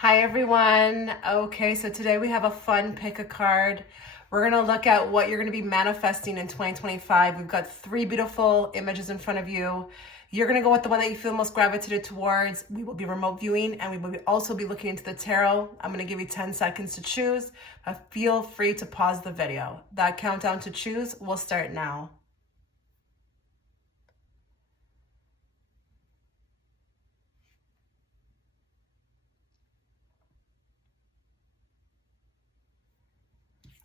Hi everyone. Okay, so today we have a fun pick a card. We're going to look at what you're going to be manifesting in 2025. We've got three beautiful images in front of you. You're going to go with the one that you feel most gravitated towards. We will be remote viewing and we will also be looking into the tarot. I'm going to give you 10 seconds to choose. Feel free to pause the video. That countdown to choose will start now.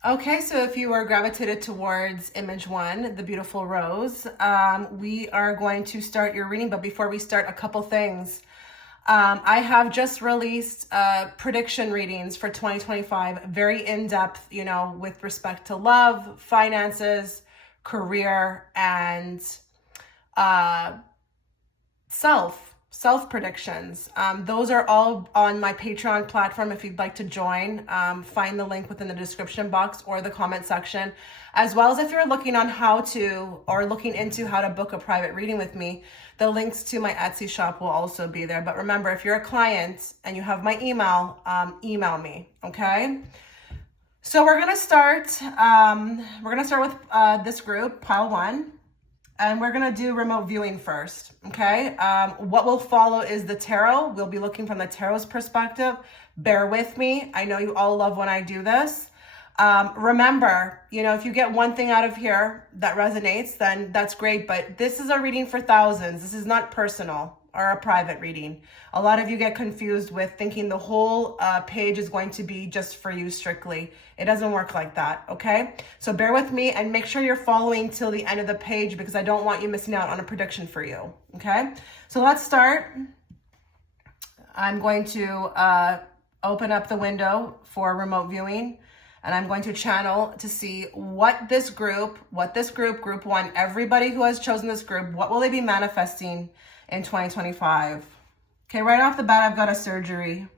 Okay, so if you are gravitated towards image one, the beautiful rose, we are going to start your reading. But before we start, a couple things. I have just released prediction readings for 2025, very in-depth, with respect to love, finances, career, and self predictions. Those are all on my Patreon platform. If you'd like to join, find the link within the description box or the comment section, as well as if you're looking on how to or looking into how to book a private reading with me, the links to my Etsy shop will also be there. But remember, if you're a client and you have my email, email me. Okay. So we're gonna start. With this group, pile one. And we're going to do remote viewing first, okay? What will follow is the tarot. We'll be looking from the tarot's perspective. Bear with me. I know you all love when I do this. Remember, if you get one thing out of here that resonates, then that's great. But this is a reading for thousands. This is not personal or a private reading. A lot of you get confused with thinking the whole page is going to be just for you strictly. It doesn't work like that, okay? So bear with me and make sure you're following till the end of the page because I don't want you missing out on a prediction for you, okay? So let's start. I'm going to open up the window for remote viewing, and I'm going to channel to see what this group, group one, everybody who has chosen this group, what will they be manifesting in 2025? Okay, right off the bat, I've got a surgery.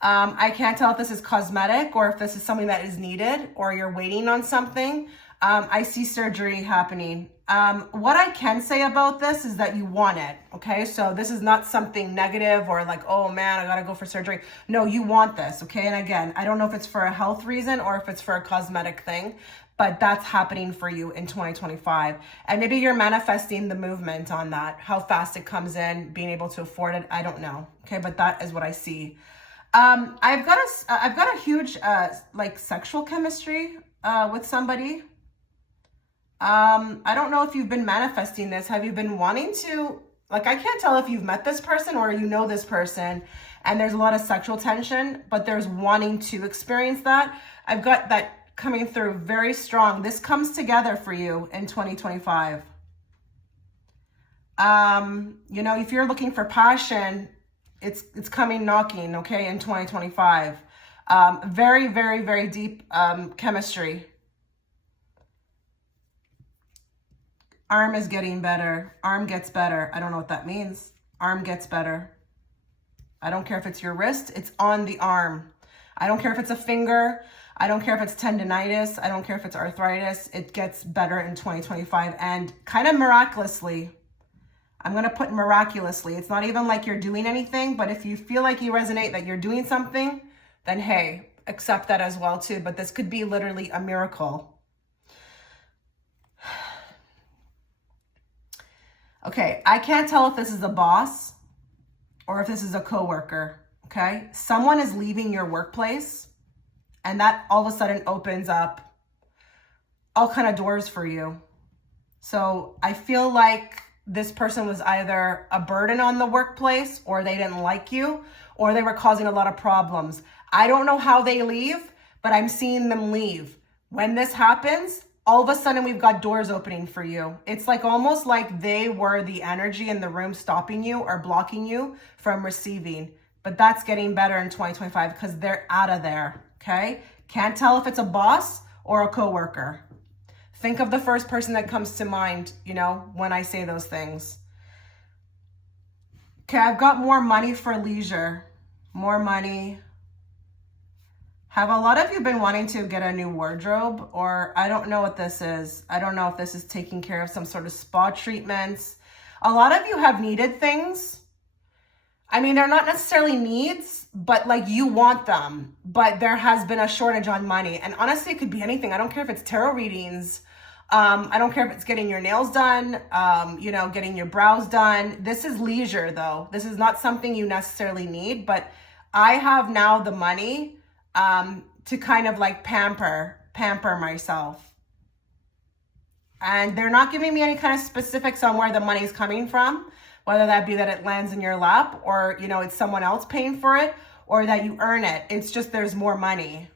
I can't tell if this is cosmetic or if this is something that is needed or you're waiting on something. I see surgery happening. What I can say about this is that you want it, okay? So this is not something negative or like, oh man, I gotta go for surgery. No, you want this, okay? And again, I don't know if it's for a health reason or if it's for a cosmetic thing, but that's happening for you in 2025. And maybe you're manifesting the movement on that, how fast it comes in, being able to afford it, I don't know, okay? But that is what I see. I've got a huge, like sexual chemistry, with somebody. I don't know if you've been manifesting this. Have you been wanting to, like, I can't tell if you've met this person or you know this person and there's a lot of sexual tension, but there's wanting to experience that. I've got that coming through very strong. This comes together for you in 2025. If you're looking for passion, it's coming knocking, okay, in 2025. Very, very, very deep chemistry. Arm is getting better. Arm gets better. I don't know what that means. Arm gets better. I don't care if it's your wrist. It's on the arm. I don't care if it's a finger. I don't care if it's tendinitis. I don't care if it's arthritis. It gets better in 2025 and kind of miraculously. I'm going to put miraculously. It's not even like you're doing anything, but if you feel like you resonate that you're doing something, then hey, accept that as well too. But this could be literally a miracle. Okay, I can't tell if this is a boss or if this is a coworker, okay? Someone is leaving your workplace and that all of a sudden opens up all kind of doors for you. So I feel like this person was either a burden on the workplace or they didn't like you or they were causing a lot of problems. I don't know how they leave, but I'm seeing them leave. When this happens, all of a sudden we've got doors opening for you. It's like almost like they were the energy in the room stopping you or blocking you from receiving. But that's getting better in 2025 because they're out of there, okay? Can't tell if it's a boss or a coworker. Think of the first person that comes to mind, when I say those things. Okay, I've got more money for leisure. More money. Have a lot of you been wanting to get a new wardrobe, or I don't know what this is. I don't know if this is taking care of some sort of spa treatments. A lot of you have needed things. I mean, they're not necessarily needs, but like you want them, but there has been a shortage on money. And honestly, it could be anything. I don't care if it's tarot readings. I don't care if it's getting your nails done, you know, getting your brows done. This is leisure though. This is not something you necessarily need, but I have now the money, to kind of like pamper myself. And they're not giving me any kind of specifics on where the money's coming from, whether that be that it lands in your lap or, you know, it's someone else paying for it or that you earn it. It's just there's more money.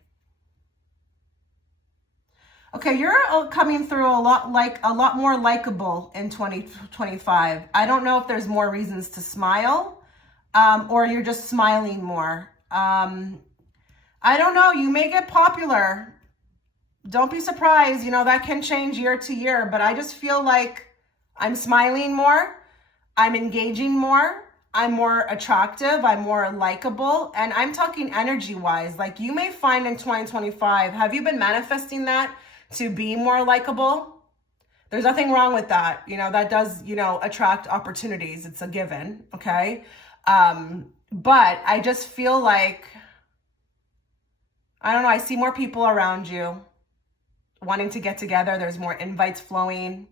Okay, you're coming through a lot more likable in 2025. I don't know if there's more reasons to smile, or you're just smiling more. I don't know. You may get popular. Don't be surprised. You know, that can change year to year, but I just feel like I'm smiling more. I'm engaging more. I'm more attractive. I'm more likable. And I'm talking energy wise. Like you may find in 2025, have you been manifesting that to be more likable? There's nothing wrong with that. You know, that does, you know, attract opportunities. It's a given. Okay. But I just feel like, I don't know. I see more people around you wanting to get together. There's more invites flowing.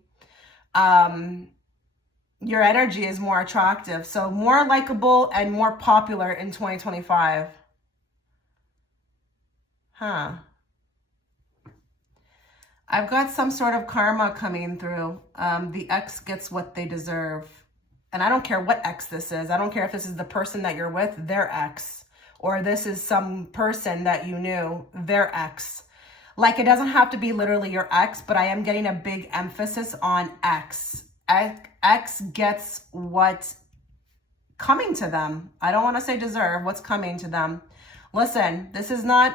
Your energy is more attractive. So more likable and more popular in 2025. Huh. I've got some sort of karma coming through. The ex gets what they deserve. And I don't care what ex this is. I don't care if this is the person that you're with, their ex. Or this is some person that you knew, their ex. Like it doesn't have to be literally your ex, but I am getting a big emphasis on ex. Ex gets what's coming to them. I don't want to say deserve, what's coming to them. Listen, this is not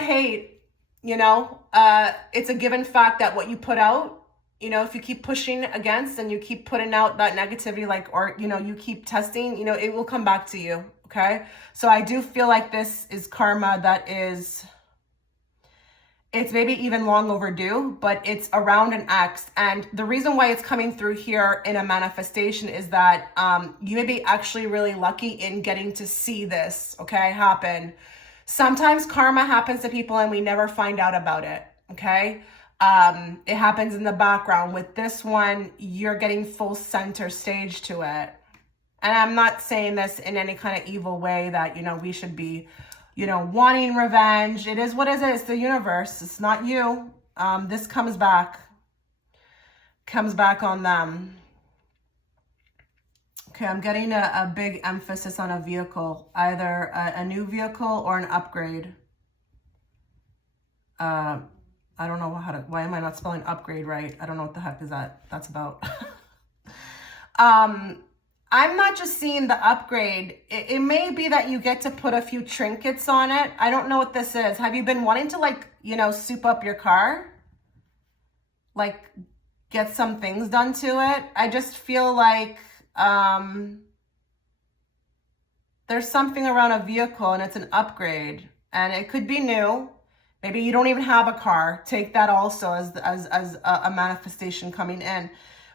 hate, you know. It's a given fact that what you put out, you know, if you keep pushing against and you keep putting out that negativity, like, or, you know, you keep testing, you know, it will come back to you. Okay. So I do feel like this is karma that is, it's maybe even long overdue, but it's around an ex. And the reason why it's coming through here in a manifestation is that you may be actually really lucky in getting to see this, okay, happen. Sometimes karma happens to people and we never find out about it, okay? It happens in the background. With this one, you're getting full center stage to it. And I'm not saying this in any kind of evil way that, you know, we should be, you know, wanting revenge. It is what it is. It's the universe. It's not you. This comes back on them. Okay, I'm getting a big emphasis on a vehicle, either a new vehicle or an upgrade. I don't know why am I not spelling upgrade right? I don't know what the heck is that's about. I'm not just seeing the upgrade. It may be that you get to put a few trinkets on it. I don't know what this is. Have you been wanting to, like, you know, soup up your car? Like, get some things done to it? I just feel like there's something around a vehicle and it's an upgrade. And it could be new. Maybe you don't even have a car. Take that also as a manifestation coming in.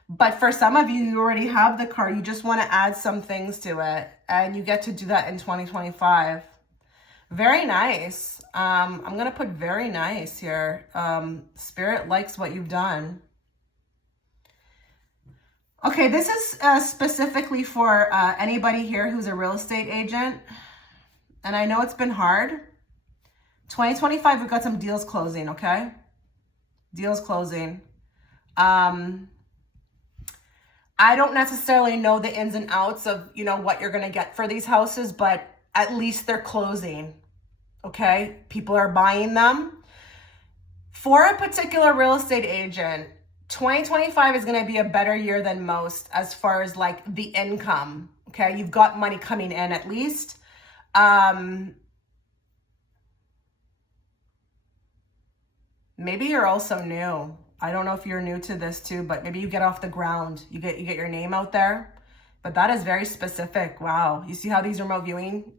But for some of you, you already have the car. You just want to add some things to it. And you get to do that in 2025. Very nice. I'm going to put very nice here. Spirit likes what you've done. Okay, this is specifically for anybody here who's a real estate agent. And I know it's been hard. 2025, we've got some deals closing, okay? Deals closing. I don't necessarily know the ins and outs of, you know, what you're going to get for these houses, but at least they're closing, okay? People are buying them. For a particular real estate agent, 2025 is going to be a better year than most as far as like the income, okay? You've got money coming in at least. Maybe you're also new. I don't know if you're new to this too, but maybe you get off the ground. You get your name out there. But that is very specific. Wow. You see how these remote viewing,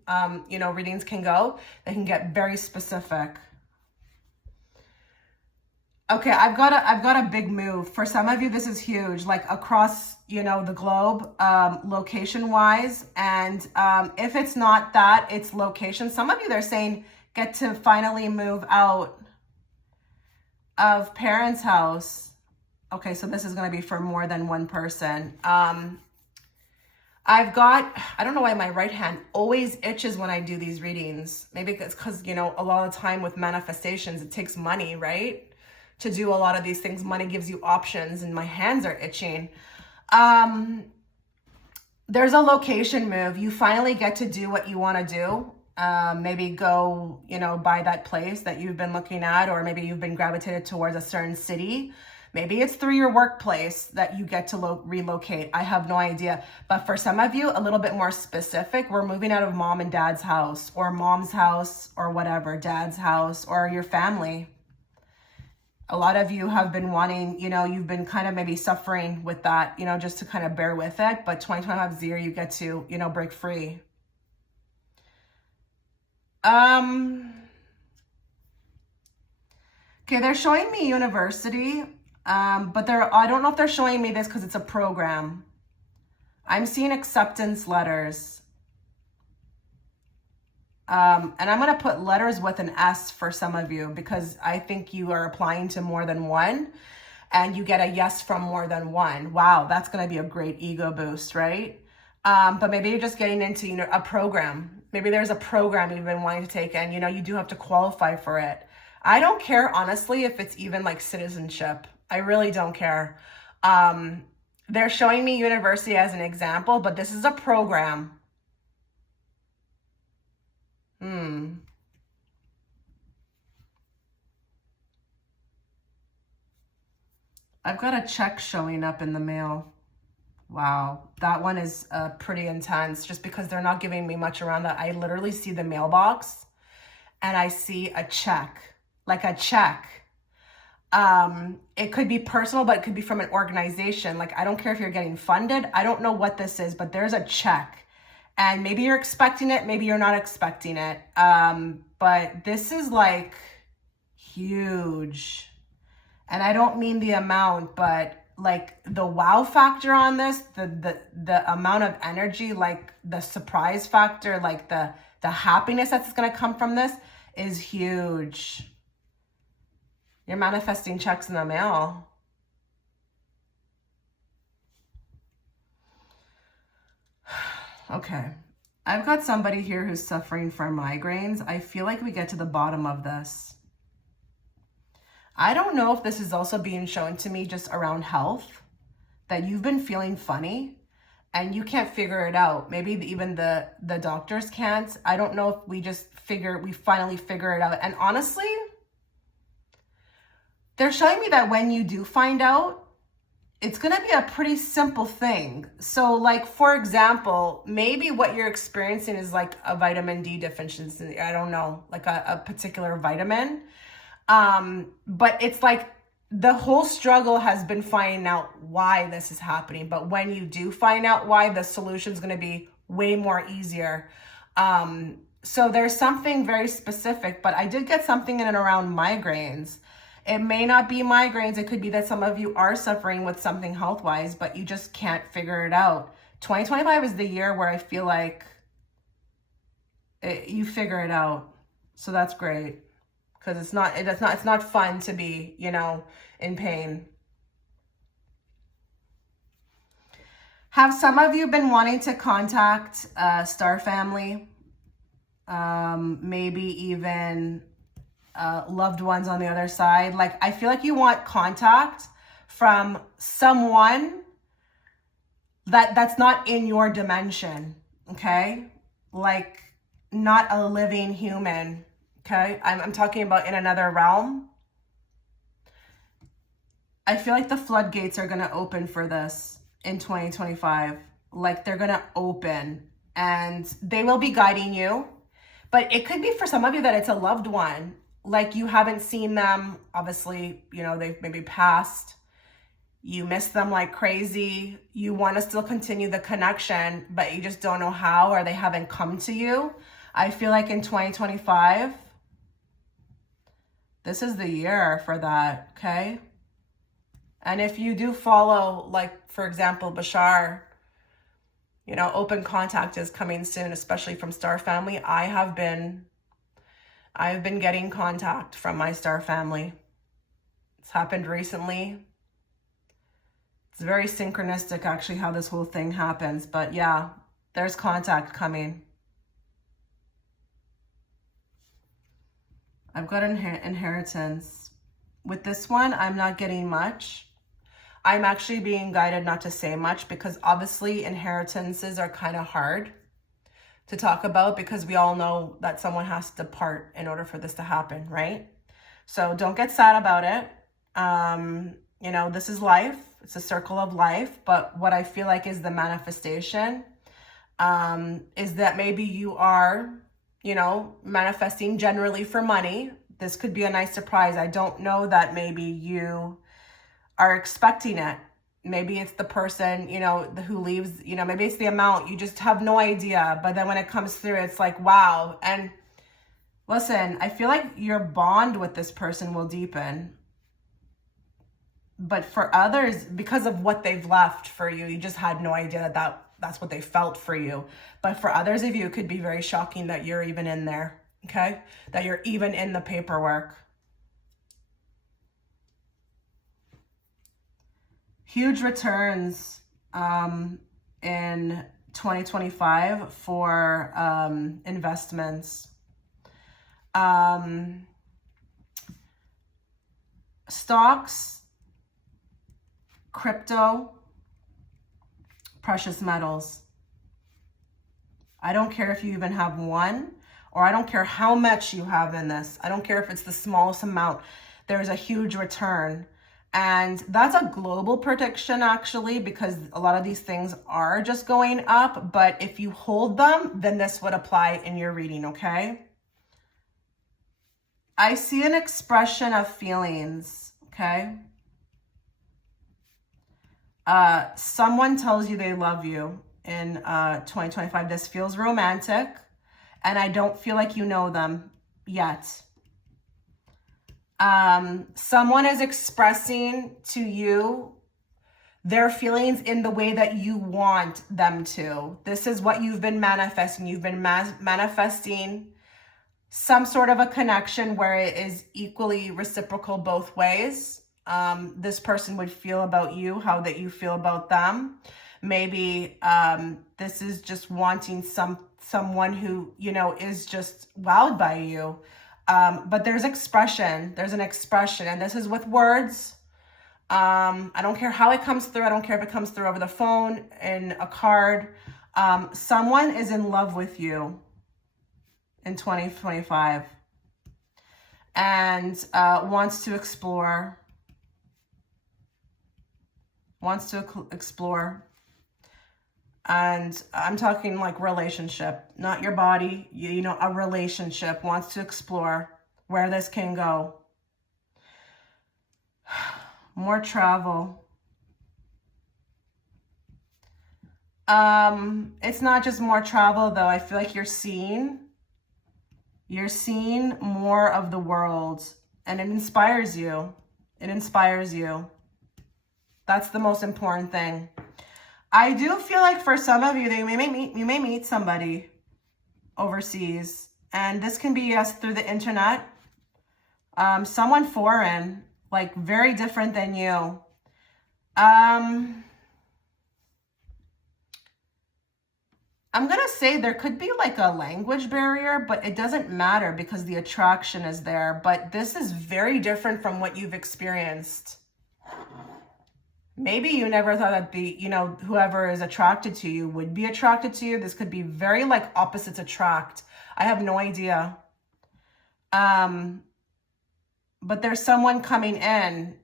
you know, readings can go? They can get very specific. Okay, I've got a big move. For some of you, this is huge. Like across, you know, the globe, location wise. And if it's not that, it's location. Some of you, they're saying, get to finally move out of parents' house. Okay, so this is going to be for more than one person. I've got, I don't know why my right hand always itches when I do these readings. Maybe it's because, you know, a lot of the time with manifestations, it takes money, right? To do a lot of these things. Money gives you options, and my hands are itching. There's a location move. You finally get to do what you want to do. Maybe go, you know, buy that place that you've been looking at, or maybe you've been gravitated towards a certain city. Maybe it's through your workplace that you get to relocate. I have no idea. But for some of you, a little bit more specific, we're moving out of mom and dad's house, or mom's house, or whatever, dad's house, or your family. A lot of you have been wanting, you know, you've been kind of maybe suffering with that, you know, just to kind of bear with it. But 2025 is the year you get to, you know, break free. Okay, they're showing me university. But I don't know if they're showing me this because it's a program. I'm seeing acceptance letters. And I'm going to put letters with an S for some of you, because I think you are applying to more than one and you get a yes from more than one. Wow, that's going to be a great ego boost, right? But maybe you're just getting into, you know, a program. Maybe there's a program you've been wanting to take, and, you know, you do have to qualify for it. I don't care, honestly, if it's even like citizenship. I really don't care. They're showing me university as an example, but this is a program. I've got a check showing up in the mail. Wow, that one is pretty intense, just because they're not giving me much around that. I literally see the mailbox and I see a check, like a check. It could be personal, but it could be from an organization. Like, I don't care if you're getting funded. I don't know what this is, but there's a check, and maybe you're expecting it. Maybe you're not expecting it. But this is like huge. And I don't mean the amount, but like the wow factor on this, the amount of energy, like the surprise factor, like the happiness that's going to come from this is huge. You're manifesting checks in the mail. Okay. I've got somebody here who's suffering from migraines. I feel like we get to the bottom of this. I don't know if this is also being shown to me just around health, that you've been feeling funny and you can't figure it out. Maybe even the doctors can't. I don't know if we finally figure it out. And honestly, they're showing me that when you do find out, it's going to be a pretty simple thing. So like, for example, maybe what you're experiencing is like a vitamin D deficiency. I don't know, like a particular vitamin. But it's like the whole struggle has been finding out why this is happening. But when you do find out why, the solution is going to be way more easier. So there's something very specific, but I did get something in and around migraines. It may not be migraines. It could be that some of you are suffering with something health-wise, but you just can't figure it out. 2025 is the year where I feel like you figure it out. So that's great. Because it's not fun to be, you know, in pain. Have some of you been wanting to contact Star Family? Maybe even loved ones on the other side. Like, I feel like you want contact from someone that's not in your dimension, okay? Like, not a living human. Okay, I'm talking about in another realm. I feel like the floodgates are going to open for this in 2025. Like, they're going to open and they will be guiding you. But it could be for some of you that it's a loved one. Like, you haven't seen them. Obviously, you know, they've maybe passed. You miss them like crazy. You want to still continue the connection, but you just don't know how, or they haven't come to you. I feel like in 2025... this is the year for that, okay? And if you do follow, like, for example, Bashar, you know, open contact is coming soon, especially from Star Family. I've been getting contact from my Star Family. It's happened recently. It's very synchronistic, actually, how this whole thing happens. But yeah, there's contact coming. I've got inheritance. With this one, I'm not getting much. I'm actually being guided not to say much because obviously inheritances are kind of hard to talk about because we all know that someone has to depart in order for this to happen, right? So don't get sad about it. You know, this is life. It's a circle of life. But what I feel like is the manifestation is that maybe you are, you know, manifesting generally for money. This could be a nice surprise. I don't know that maybe you are expecting it. Maybe it's the person, you know, who leaves, you know, maybe it's the amount. You just have no idea. But then when it comes through, it's like, wow. And listen, I feel like your bond with this person will deepen. But for others, because of what they've left for you, you just had no idea that that's what they felt for you. But for others of you, it could be very shocking that you're even in there, okay? That you're even in the paperwork. Huge returns in 2025 for investments. Stocks, crypto, precious metals. I don't care if you even have one, or I don't care how much you have in this. I don't care if it's the smallest amount. There's a huge return. And that's a global prediction, actually, because a lot of these things are just going up. But if you hold them, then this would apply in your reading, okay? I see an expression of feelings, okay? Someone tells you they love you in 2025. This feels romantic, and I don't feel like you know them yet. Someone is expressing to you their feelings in the way that you want them to. This is what you've been manifesting. You've been manifesting some sort of a connection where it is equally reciprocal both ways. This person would feel about you how that you feel about them. Maybe this is just wanting someone who, you know, is just wowed by you. But there's expression. There's an expression, and this is with words. I don't care how it comes through. I don't care if it comes through over the phone, in a card. Someone is in love with you in 2025 and wants to explore. And I'm talking like relationship, not your body, you know, a relationship, wants to explore where this can go. More travel. It's not just more travel though. I feel like you're seeing more of the world, and it inspires you. It inspires you. That's the most important thing. I do feel like for some of you, you may meet somebody overseas, and this can be, yes, through the internet. Someone foreign, like very different than you. I'm gonna say there could be like a language barrier, but it doesn't matter because the attraction is there. But this is very different from what you've experienced. Maybe you never thought that whoever is attracted to you would be attracted to you. This could be very like opposites attract. I have no idea. But there's someone coming in.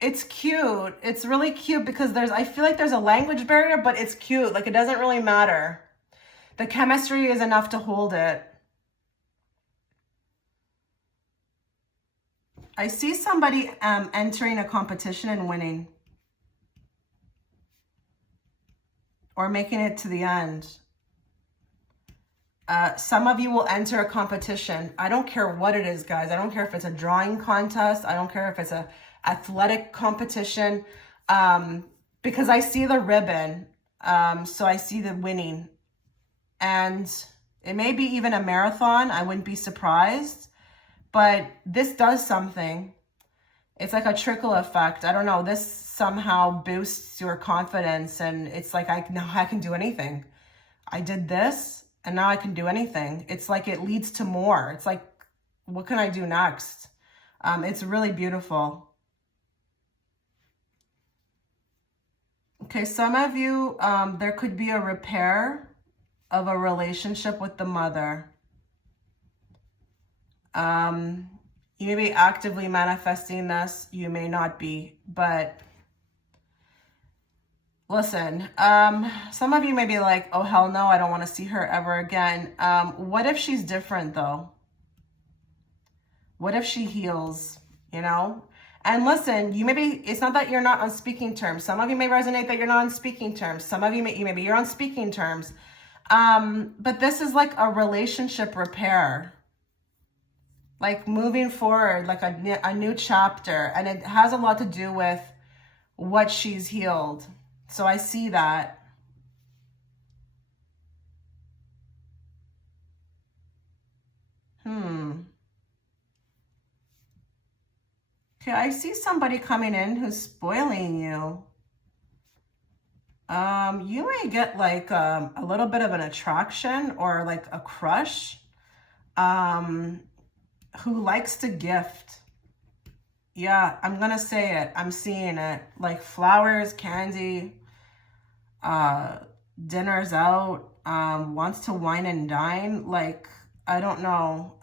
It's cute. It's really cute because I feel like there's a language barrier, but it's cute. Like, it doesn't really matter. The chemistry is enough to hold it. I see somebody entering a competition and winning. Or making it to the end. Some of you will enter a competition. I don't care what it is, guys. I don't care if it's a drawing contest. I don't care if it's a athletic competition, because I see the ribbon. So I see the winning, and it may be even a marathon. I wouldn't be surprised, but this does something. It's like a trickle effect. I don't know. This somehow boosts your confidence, and it's like, now I can do anything. I did this, and now I can do anything. It's like it leads to more. It's like, what can I do next? It's really beautiful. Okay, some of you, there could be a repair of a relationship with the mother. You may be actively manifesting this. You may not be, but listen, some of you may be like, oh, hell no, I don't want to see her ever again. What if she's different though? What if she heals, you know? And listen, you may be, it's not that you're not on speaking terms. Some of you may resonate that you're not on speaking terms. Some of you maybe you're on speaking terms. But this is like a relationship repair. Like moving forward, like a new chapter. And it has a lot to do with what she's healed. So I see that. Okay, I see somebody coming in who's spoiling you. You may get like a little bit of an attraction or like a crush who likes to gift. Yeah, I'm gonna say it. I'm seeing it. Like flowers, candy, dinners out, wants to wine and dine. Like, I don't know.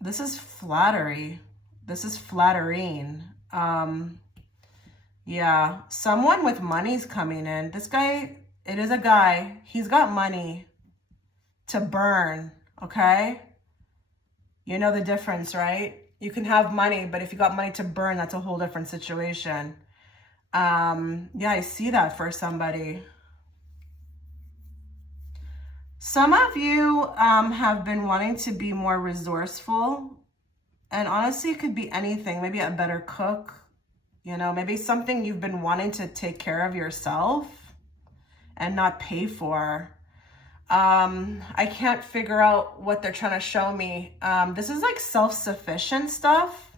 This is flattery. This is flattering. Yeah, someone with money's coming in. This guy, it is a guy. He's got money to burn, okay? You know the difference, right? You can have money, but if you got money to burn, that's a whole different situation. Yeah, I see that for somebody. Some of you have been wanting to be more resourceful, and honestly, it could be anything. Maybe a better cook, you know, maybe something you've been wanting to take care of yourself and not pay for. I can't figure out what they're trying to show me. This is like self-sufficient stuff,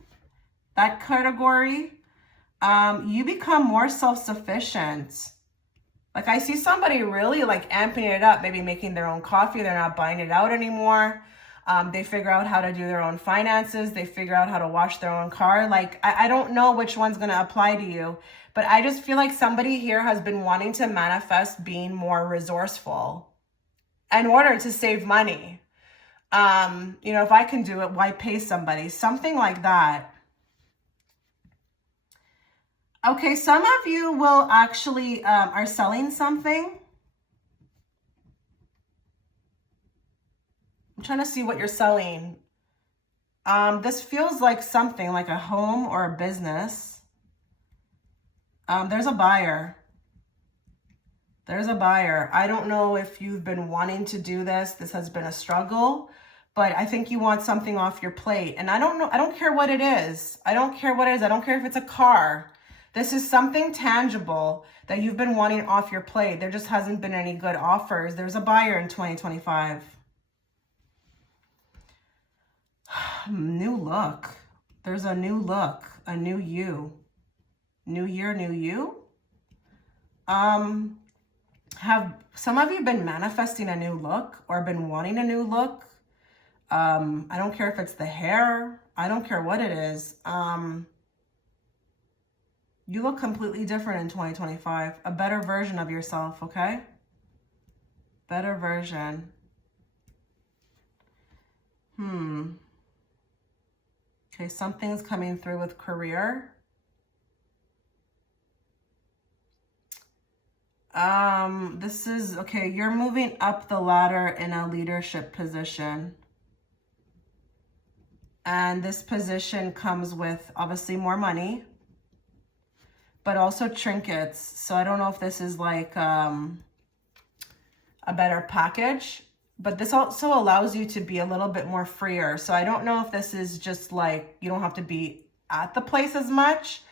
that category. You become more self-sufficient. Like I see somebody really like amping it up, maybe making their own coffee. They're not buying it out anymore. They figure out how to do their own finances. They figure out how to wash their own car. Like, I don't know which one's going to apply to you, but I just feel like somebody here has been wanting to manifest being more resourceful in order to save money. You know, if I can do it, why pay somebody? Something like that. Okay, some of you will actually are selling something. I'm trying to see what you're selling. This feels like something like a home or a business. There's a buyer. There's a buyer. I don't know if you've been wanting to do this. This has been a struggle, but I think you want something off your plate. And I don't know. I don't care what it is. I don't care what it is. I don't care if it's a car. This is something tangible that you've been wanting off your plate. There just hasn't been any good offers. There's a buyer in 2025. New look. There's a new look, a new you. New year, new you. Have some of you been manifesting a new look or been wanting a new look? I don't care if it's the hair. I don't care what it is. You look completely different in 2025. A better version of yourself, okay? Better version. Okay, something's coming through with career. This is, okay, you're moving up the ladder in a leadership position. And this position comes with obviously more money, but also trinkets. So I don't know if this is like a better package, but this also allows you to be a little bit more freer. So I don't know if this is just like, you don't have to be at the place as much,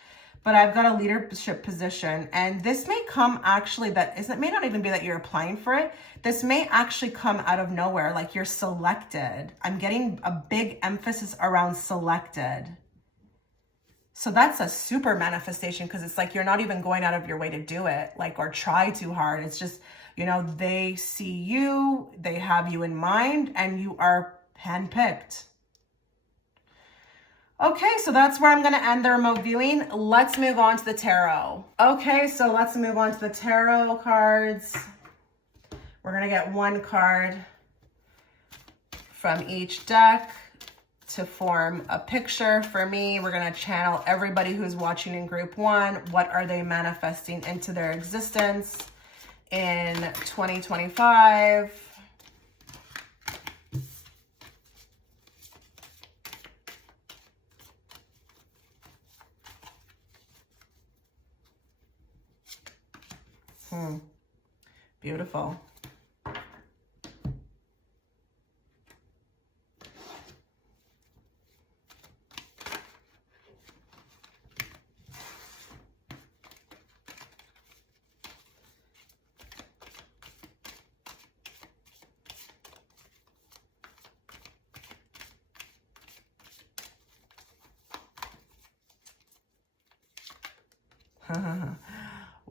but I've got a leadership position, and this may come actually, it may not even be that you're applying for it. This may actually come out of nowhere, like you're selected. I'm getting a big emphasis around selected. So that's a super manifestation, because it's like you're not even going out of your way to do it, like, or try too hard. It's just, you know, they see you, they have you in mind, and you are handpicked. Okay, so that's where I'm going to end the remote viewing. Let's move on to the tarot. Okay, so let's move on to the tarot cards. We're going to get one card from each deck to form a picture for me. We're going to channel everybody who's watching in group 1. What are they manifesting into their existence in 2025? Beautiful.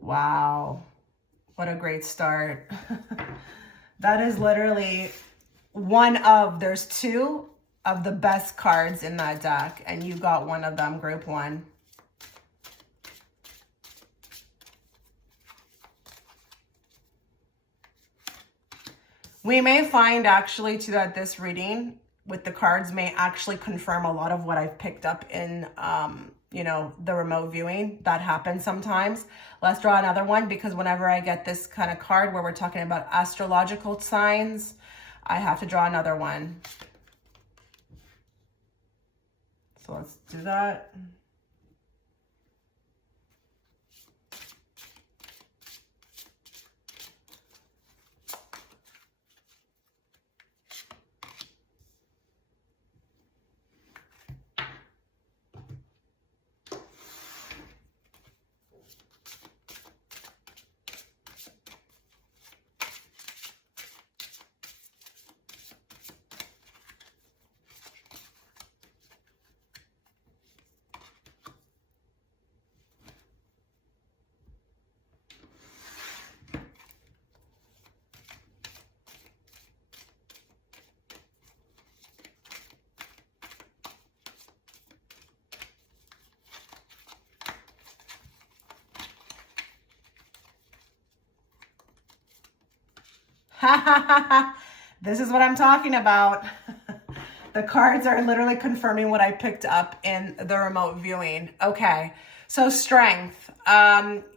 Wow. What a great start. That is literally there's 2 of the best cards in that deck, and you got one of them, group 1. We may find actually too that this reading with the cards may actually confirm a lot of what I've picked up in, you know, the remote viewing. That happens sometimes. Let's draw another one, because whenever I get this kind of card where we're talking about astrological signs, I have to draw another one. So let's do that. This is what I'm talking about. The cards are literally confirming what I picked up in the remote viewing. Okay, so strength.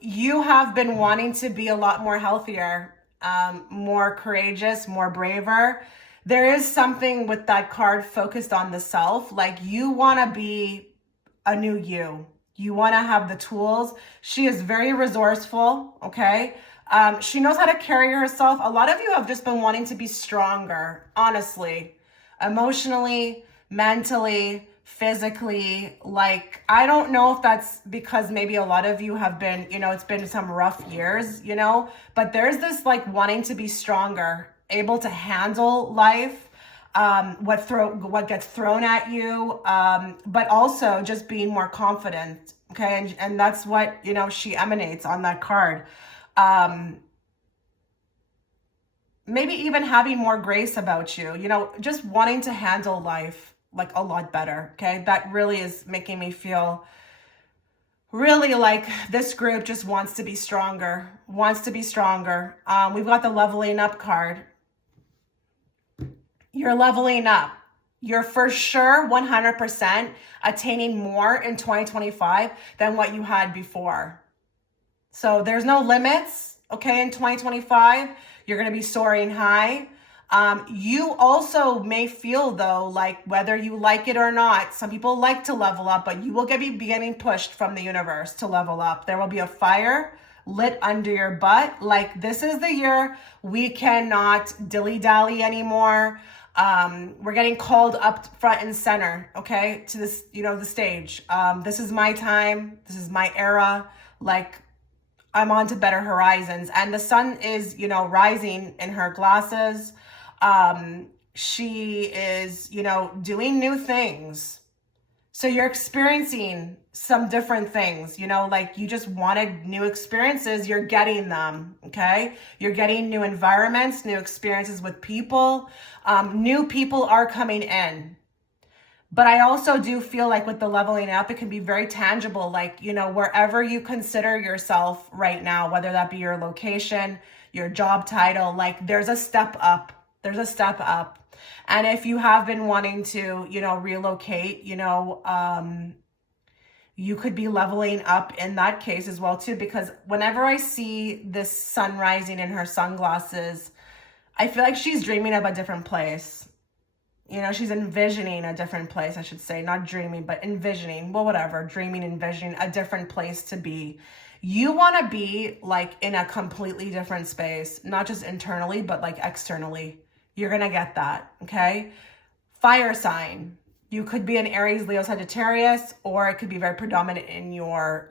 You have been wanting to be a lot more healthier, more courageous, more braver. There is something with that card focused on the self. Like, you want to be a new you. You want to have the tools. She is very resourceful, okay? She knows how to carry herself. A lot of you have just been wanting to be stronger, honestly, emotionally, mentally, physically. Like, I don't know if that's because maybe a lot of you have been, you know, it's been some rough years, you know, but there's this like wanting to be stronger, able to handle life, what gets thrown at you, but also just being more confident. Okay. And that's what, you know, she emanates on that card. Maybe even having more grace about you, you know, just wanting to handle life like a lot better. Okay. That really is making me feel really like this group just wants to be stronger, wants to be stronger. We've got the leveling up card. You're leveling up. You're for sure 100% attaining more in 2025 than what you had before. So there's no limits, okay, in 2025. You're going to be soaring high. You also may feel, though, like whether you like it or not, some people like to level up, but you will be getting pushed from the universe to level up. There will be a fire lit under your butt. Like, this is the year we cannot dilly-dally anymore. We're getting called up front and center, okay, to this, the stage. This is my time. This is my era. Like, I'm on to better horizons. And the sun is, rising in her glasses. She is, doing new things. So you're experiencing some different things, like you just wanted new experiences, you're getting them, okay? You're getting new environments, new experiences with people. New people are coming in. But I also do feel like with the leveling up, it can be very tangible. Like, wherever you consider yourself right now, whether that be your location, your job title, like there's a step up. There's a step up. And if you have been wanting to, relocate, you could be leveling up in that case as well too. Because whenever I see this sun rising in her sunglasses, I feel like she's dreaming of a different place. She's envisioning a different place, I should say, not dreaming, but envisioning, well, whatever, dreaming, envisioning a different place to be. You want to be like in a completely different space, not just internally, but like externally. You're going to get that. Okay. Fire sign. You could be an Aries, Leo, Sagittarius, or it could be very predominant in your,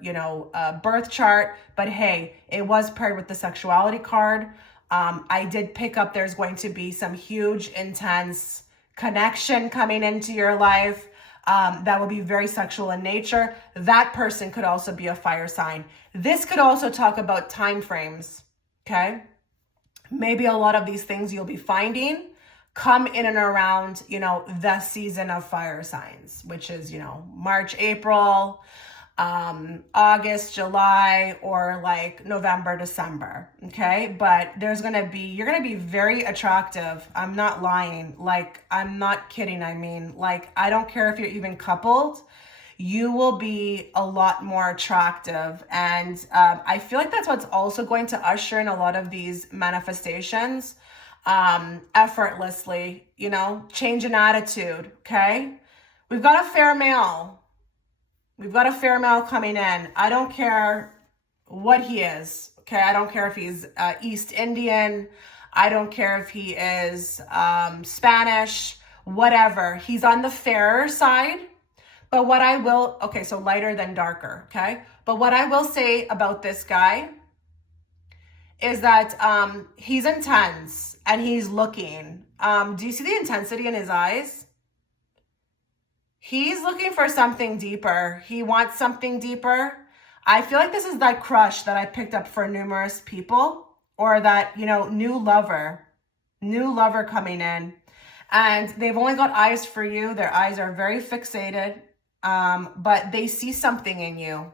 birth chart. But hey, it was paired with the sexuality card. I did pick up there's going to be some huge, intense connection coming into your life that will be very sexual in nature. That person could also be a fire sign. This could also talk about time frames, okay? Maybe a lot of these things you'll be finding come in and around, the season of fire signs, which is, March, April, August, July, or like November, December. Okay. But you're going to be very attractive. I'm not lying. Like, I'm not kidding. I mean, like, I don't care if you're even coupled, you will be a lot more attractive. And I feel like that's what's also going to usher in a lot of these manifestations effortlessly, change in attitude. Okay. We've got a fair male. We've got a fair male coming in. I don't care what he is. Okay. I don't care if he's East Indian. I don't care if he is Spanish, whatever. He's on the fairer side. But what I will, okay, so lighter than darker. Okay. But what I will say about this guy is that he's intense and he's looking. Do you see the intensity in his eyes? He's looking for something deeper. He wants something deeper. I feel like this is that crush that I picked up for numerous people, or that, new lover coming in, and they've only got eyes for you. Their eyes are very fixated, but they see something in you.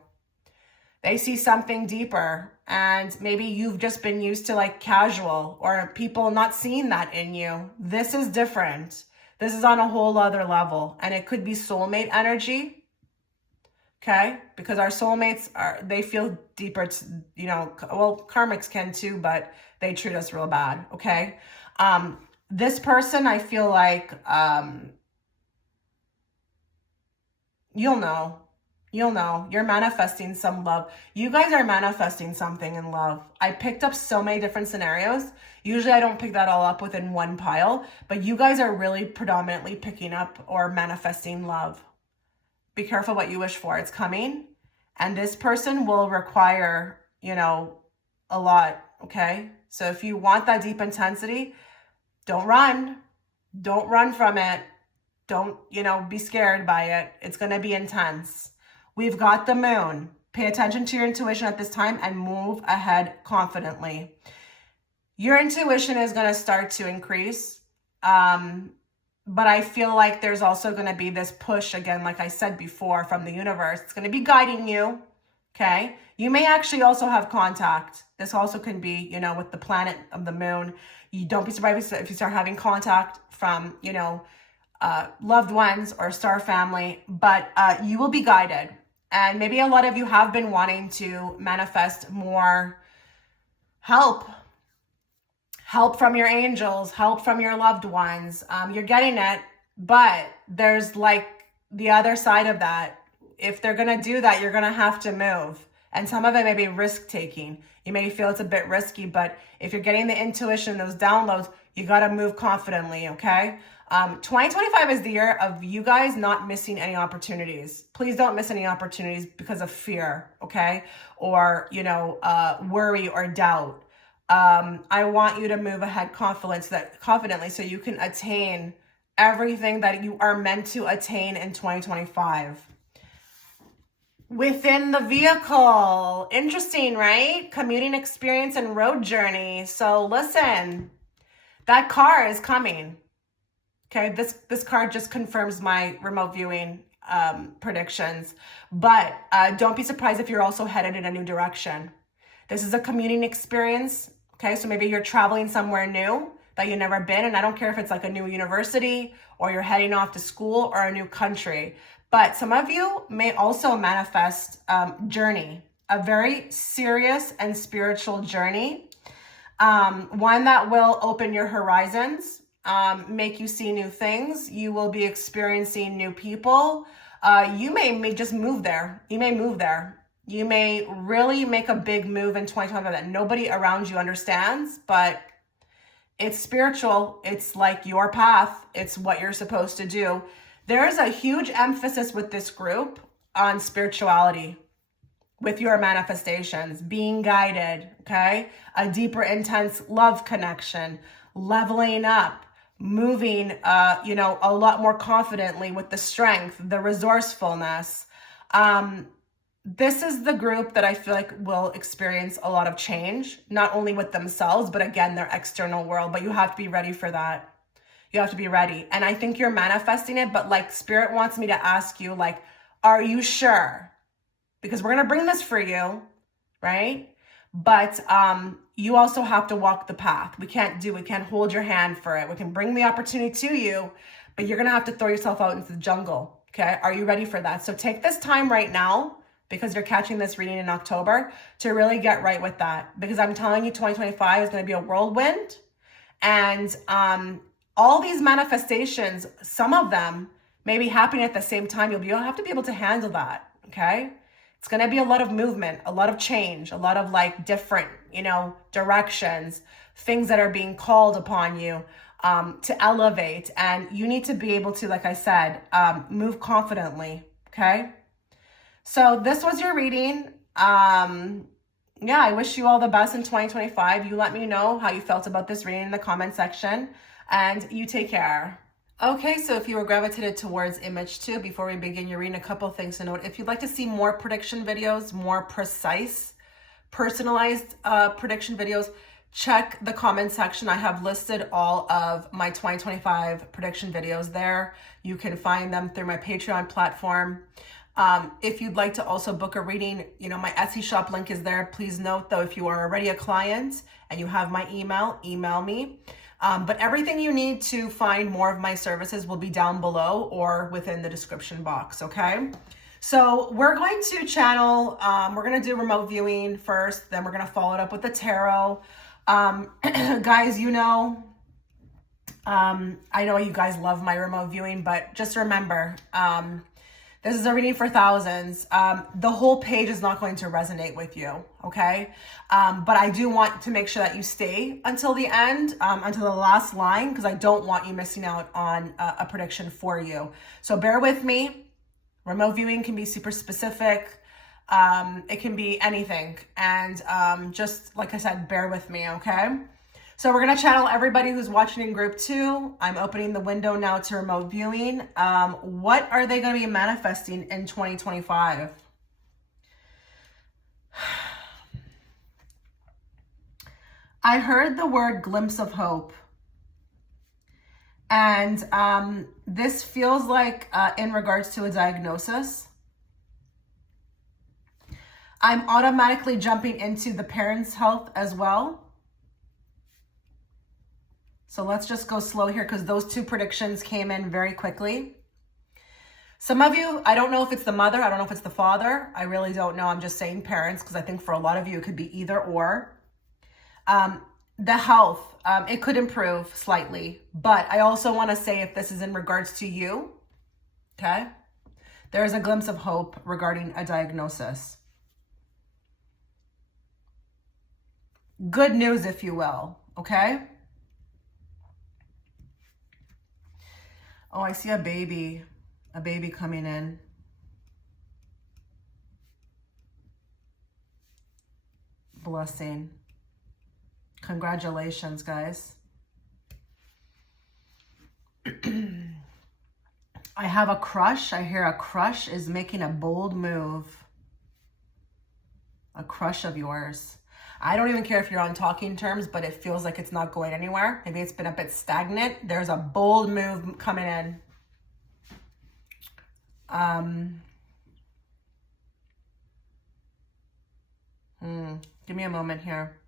They see something deeper, and maybe you've just been used to like casual, or people not seeing that in you. This is different. This is on a whole other level, and it could be soulmate energy. Okay. Because our soulmates they feel deeper, well, karmics can too, but they treat us real bad. Okay. This person, I feel like, you'll know, you're manifesting some love. You guys are manifesting something in love. I picked up so many different scenarios. Usually I don't pick that all up within one pile, but you guys are really predominantly picking up or manifesting love. Be careful what you wish for. It's coming. And this person will require, a lot. Okay. So if you want that deep intensity, don't run. Don't run from it. Don't, be scared by it. It's going to be intense. We've got the moon. Pay attention to your intuition at this time and move ahead confidently. Your intuition is going to start to increase. But I feel like there's also going to be this push again, like I said before, from the universe. It's going to be guiding you. Okay. You may actually also have contact. This also can be, with the planet of the moon. You don't be surprised if you start having contact from, loved ones or star family, but you will be guided. And maybe a lot of you have been wanting to manifest more help from your angels, help from your loved ones. You're getting it, but there's like the other side of that. If they're going to do that, you're going to have to move. And some of it may be risk taking. You may feel it's a bit risky, but if you're getting the intuition, those downloads, you got to move confidently, okay? 2025 is the year of you guys not missing any opportunities. Please don't miss any opportunities because of fear, okay? Or, worry or doubt. I want you to move ahead confidently so you can attain everything that you are meant to attain in 2025. Within the vehicle. Interesting, right? Commuting experience and road journey. So listen, that car is coming. Okay, this card just confirms my remote viewing predictions. But don't be surprised if you're also headed in a new direction. This is a commuting experience. Okay, so maybe you're traveling somewhere new that you've never been. And I don't care if it's like a new university or you're heading off to school or a new country. But some of you may also manifest journey, a very serious and spiritual journey. One that will open your horizons, make you see new things. You will be experiencing new people. You may just move there. You may move there. You may really make a big move in 2025 that nobody around you understands, but it's spiritual. It's like your path. It's what you're supposed to do. There's a huge emphasis with this group on spirituality, with your manifestations, being guided, okay? A deeper, intense love connection, leveling up, moving, a lot more confidently with the strength, the resourcefulness. This is the group that I feel like will experience a lot of change, not only with themselves, but again, their external world. But you have to be ready for that. You have to be ready. And I think you're manifesting it, but like Spirit wants me to ask you, like, are you sure? Because we're going to bring this for you, right? But you also have to walk the path. We can't hold your hand for it. We can bring the opportunity to you, but you're going to have to throw yourself out into the jungle. Okay. Are you ready for that? So take this time right now, because you're catching this reading in October, to really get right with that. Because I'm telling you, 2025 is going to be a whirlwind. And all these manifestations, some of them may be happening at the same time. You'll have to be able to handle that, okay? It's going to be a lot of movement, a lot of change, a lot of like different, directions, things that are being called upon you to elevate. And you need to be able to, like I said, move confidently, okay? So this was your reading. I wish you all the best in 2025. You let me know how you felt about this reading in the comment section. And you take care. Okay, so if you were gravitated towards image 2, before we begin your reading, a couple of things to note. If you'd like to see more prediction videos, more precise, personalized prediction videos, check the comment section. I have listed all of my 2025 prediction videos there. You can find them through my Patreon platform. If you'd like to also book a reading, my Etsy shop link is there. Please note though, if you are already a client and you have my email me. But everything you need to find more of my services will be down below or within the description box, okay? So we're going to channel, we're going to do remote viewing first, then we're going to follow it up with the tarot. Guys, I know you guys love my remote viewing, but just remember, this is a reading for thousands. The whole page is not going to resonate with you, okay? But I do want to make sure that you stay until the end, until the last line, because I don't want you missing out on a prediction for you. So bear with me. Remote viewing can be super specific. It can be anything. And just like I said, bear with me, okay? So we're going to channel everybody who's watching in group 2. I'm opening the window now to remote viewing. What are they going to be manifesting in 2025? I heard the word glimpse of hope. And this feels like in regards to a diagnosis. I'm automatically jumping into the parents' health as well. So let's just go slow here because those two predictions came in very quickly. Some of you, I don't know if it's the mother, I don't know if it's the father. I really don't know. I'm just saying parents because I think for a lot of you, it could be either or. The health, it could improve slightly, but I also want to say if this is in regards to you, okay, there is a glimpse of hope regarding a diagnosis. good news, if you will, okay? Oh, I see a baby coming in. Blessing. Congratulations, guys. I have a crush. I hear a crush is making a bold move. A crush of yours. I don't even care if you're on talking terms, but it feels like it's not going anywhere. Maybe it's been a bit stagnant. There's a bold move coming in. Give me a moment here.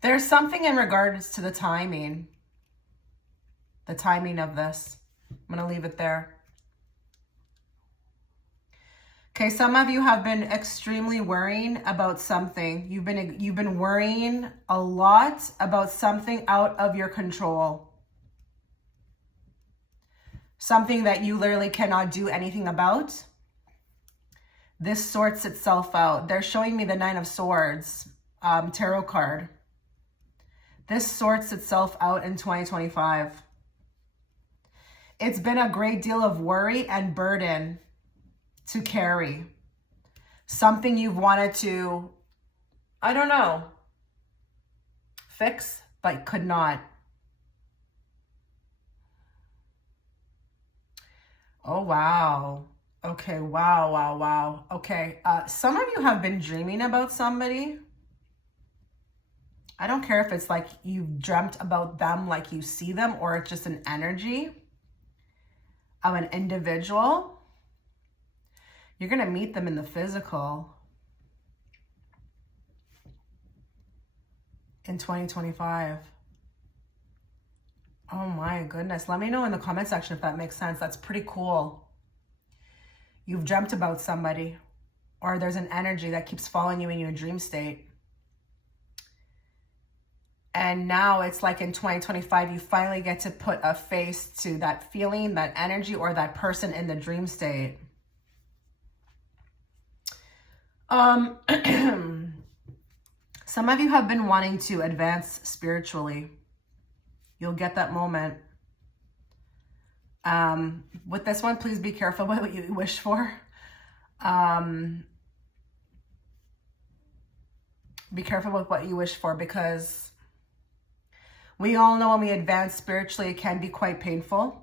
There's something in regards to the timing of this. I'm going to leave it there. Okay, some of you have been extremely worrying about something. You've been worrying a lot about something out of your control. Something that you literally cannot do anything about. This sorts itself out. They're showing me the Nine of Swords tarot card. This sorts itself out in 2025. It's been a great deal of worry and burden to carry. Something you've wanted to, I don't know, fix, but could not. Oh, wow. Okay, wow. Okay, some of you have been dreaming about somebody. I don't care if it's like you've dreamt about them, like you see them, or it's just an energy of an individual. You're going to meet them in the physical in 2025. Oh my goodness. Let me know in the comment section if that makes sense. That's pretty cool. You've dreamt about somebody, or there's an energy that keeps following you in your dream state. And now it's like in 2025, you finally get to put a face to that feeling, that energy, or that person in the dream state. Some of you have been wanting to advance spiritually. You'll get that moment. With this one, please be careful with what you wish for. Be careful with what you wish for, because we all know when we advance spiritually, it can be quite painful.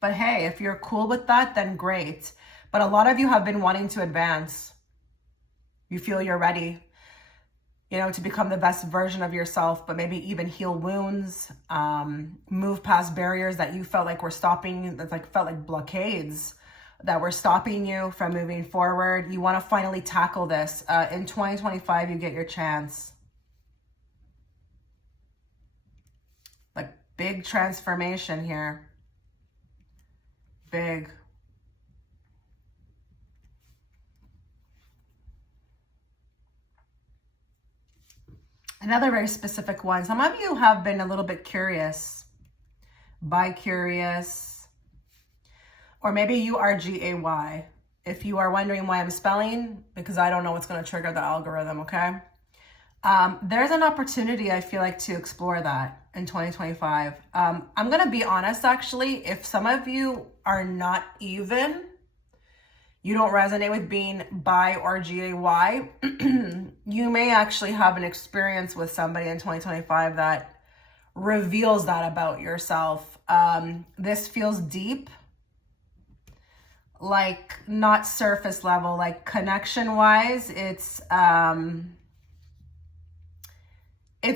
But hey, if you're cool with that, then great. But a lot of you have been wanting to advance. You feel you're ready, you know, to become the best version of yourself, but maybe even heal wounds, move past barriers that you felt like were stopping, that felt like blockades that were stopping you from moving forward. You want to finally tackle this. In 2025, you get your chance. Like big transformation here. Big. Another very specific one. Some of you have been a little bit curious, bi-curious, or maybe you are G-A-Y. If you are wondering why I'm spelling, because I don't know what's going to trigger the algorithm, okay? There's an opportunity, I feel like, to explore that in 2025. I'm going to be honest, actually, if some of you are not even, you don't resonate with being bi or G-A-Y, you may actually have an experience with somebody in 2025 that reveals that about yourself. This feels deep, like not surface level, like connection-wise, it's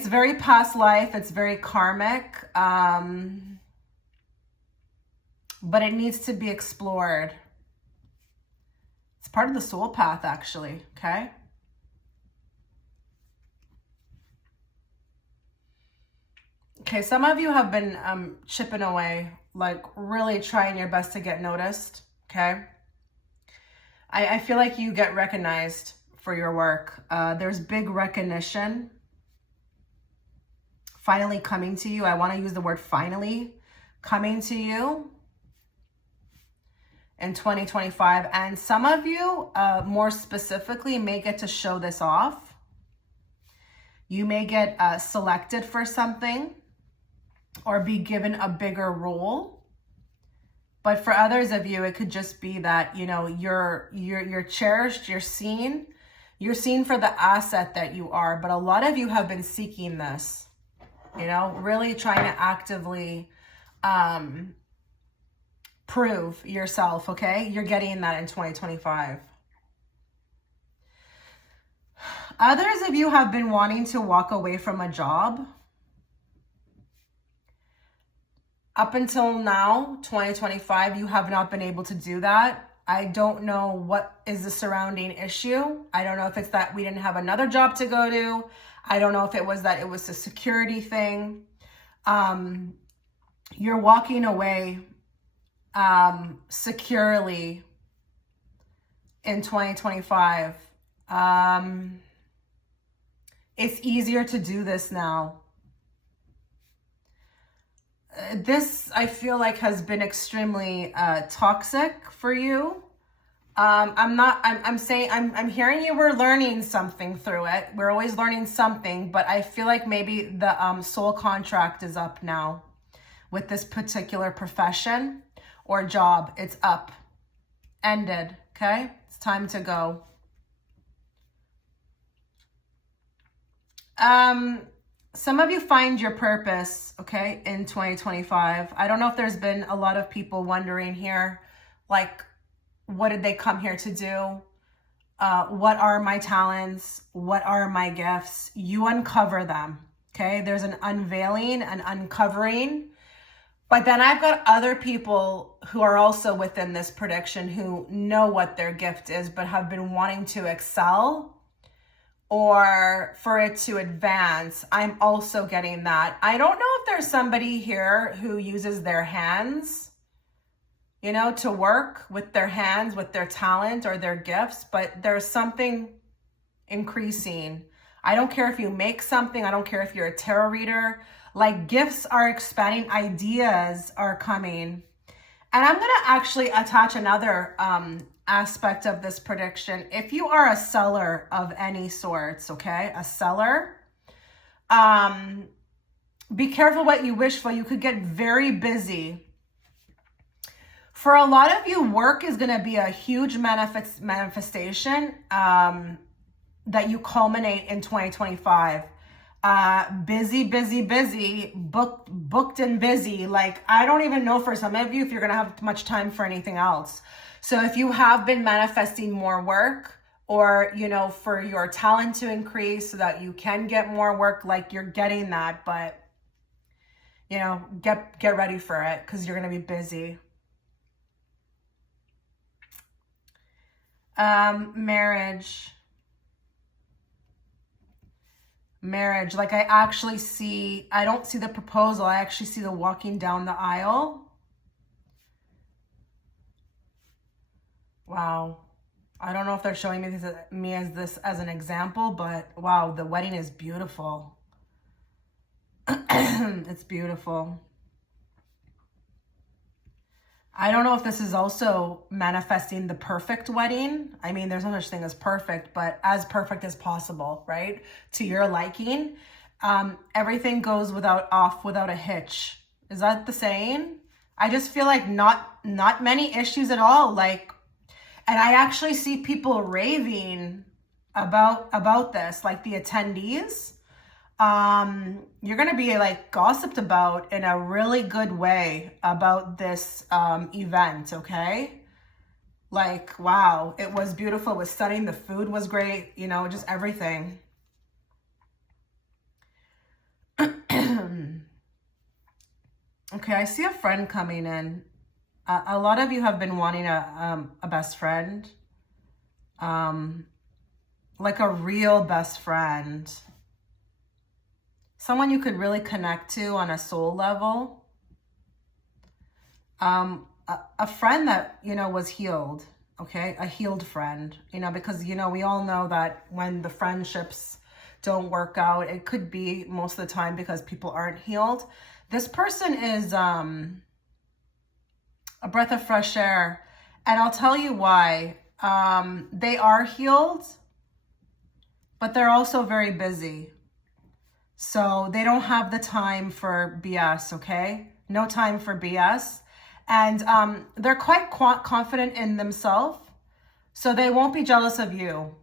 very past life, it's very karmic, but it needs to be explored. It's part of the soul path, actually, okay? Okay, some of you have been chipping away, like really trying your best to get noticed, okay? I feel like you get recognized for your work. There's big recognition finally coming to you. I want to use the word finally coming to you. in 2025. And some of you, more specifically, may get to show this off. You may get selected for something or be given a bigger role. But for others of you, it could just be that, you know, you're cherished, you're seen for the asset that you are. But a lot of you have been seeking this, you know, really trying to actively prove yourself, okay? You're getting that in 2025. Others of you have been wanting to walk away from a job. Up until now, 2025, you have not been able to do that. I don't know what is the surrounding issue. I don't know if it's that we didn't have another job to go to. I don't know if it was that it was a security thing. You're walking away securely in 2025. It's easier to do this now. This, I feel like, has been extremely toxic for you. I'm hearing you were learning something through it. We're always learning something, but I feel like maybe the soul contract is up now with this particular profession or job. It's up, ended, okay? It's time to go. Some of you find your purpose, okay, in 2025. I don't know if there's been a lot of people wondering here, like, what did they come here to do? What are my talents? What are my gifts? You uncover them, okay? There's an unveiling, an uncovering. But then I've got other people who are also within this prediction who know what their gift is, but have been wanting to excel or for it to advance. I'm also getting that. I don't know if there's somebody here who uses their hands, you know, to work with their hands, with their talent or their gifts, but there's something increasing. I don't care if you make something. I don't care if you're a tarot reader. Like, gifts are expanding, ideas are coming. And I'm going to actually attach another aspect of this prediction. If you are a seller of any sorts, okay, a seller, be careful what you wish for. You could get very busy. For a lot of you, work is going to be a huge manifestation that you culminate in 2025. Busy, booked and busy. Like, I don't even know for some of you if you're going to have much time for anything else. So if you have been manifesting more work, or, you know, for your talent to increase so that you can get more work, like, you're getting that, but, you know, get ready for it because you're going to be busy. Marriage, like, I actually see, I don't see the proposal. I actually see the walking down the aisle. Wow. I don't know if they're showing me this as an example, but wow, the wedding is beautiful. It's beautiful. I don't know if this is also manifesting the perfect wedding. I mean, there's no such thing as perfect, but as perfect as possible, right? To your liking. Everything goes without a hitch. Is that the saying? I just feel like not many issues at all. Like, and I actually see people raving about this, like the attendees. You're going to be like gossiped about in a really good way about this event, okay? Like, wow, it was beautiful. It was stunning. The food was great, you know, just everything. Okay, I see a friend coming in. A lot of you have been wanting a best friend, like a real best friend. Someone you could really connect to on a soul level. A friend that, you know, was healed, okay? A healed friend, you know, because, you know, we all know that when the friendships don't work out, it could be most of the time because people aren't healed. This person is a breath of fresh air. And I'll tell you why. They are healed, but they're also very busy. So they don't have the time for BS, okay? No time for BS. And they're quite confident in themselves, so they won't be jealous of you.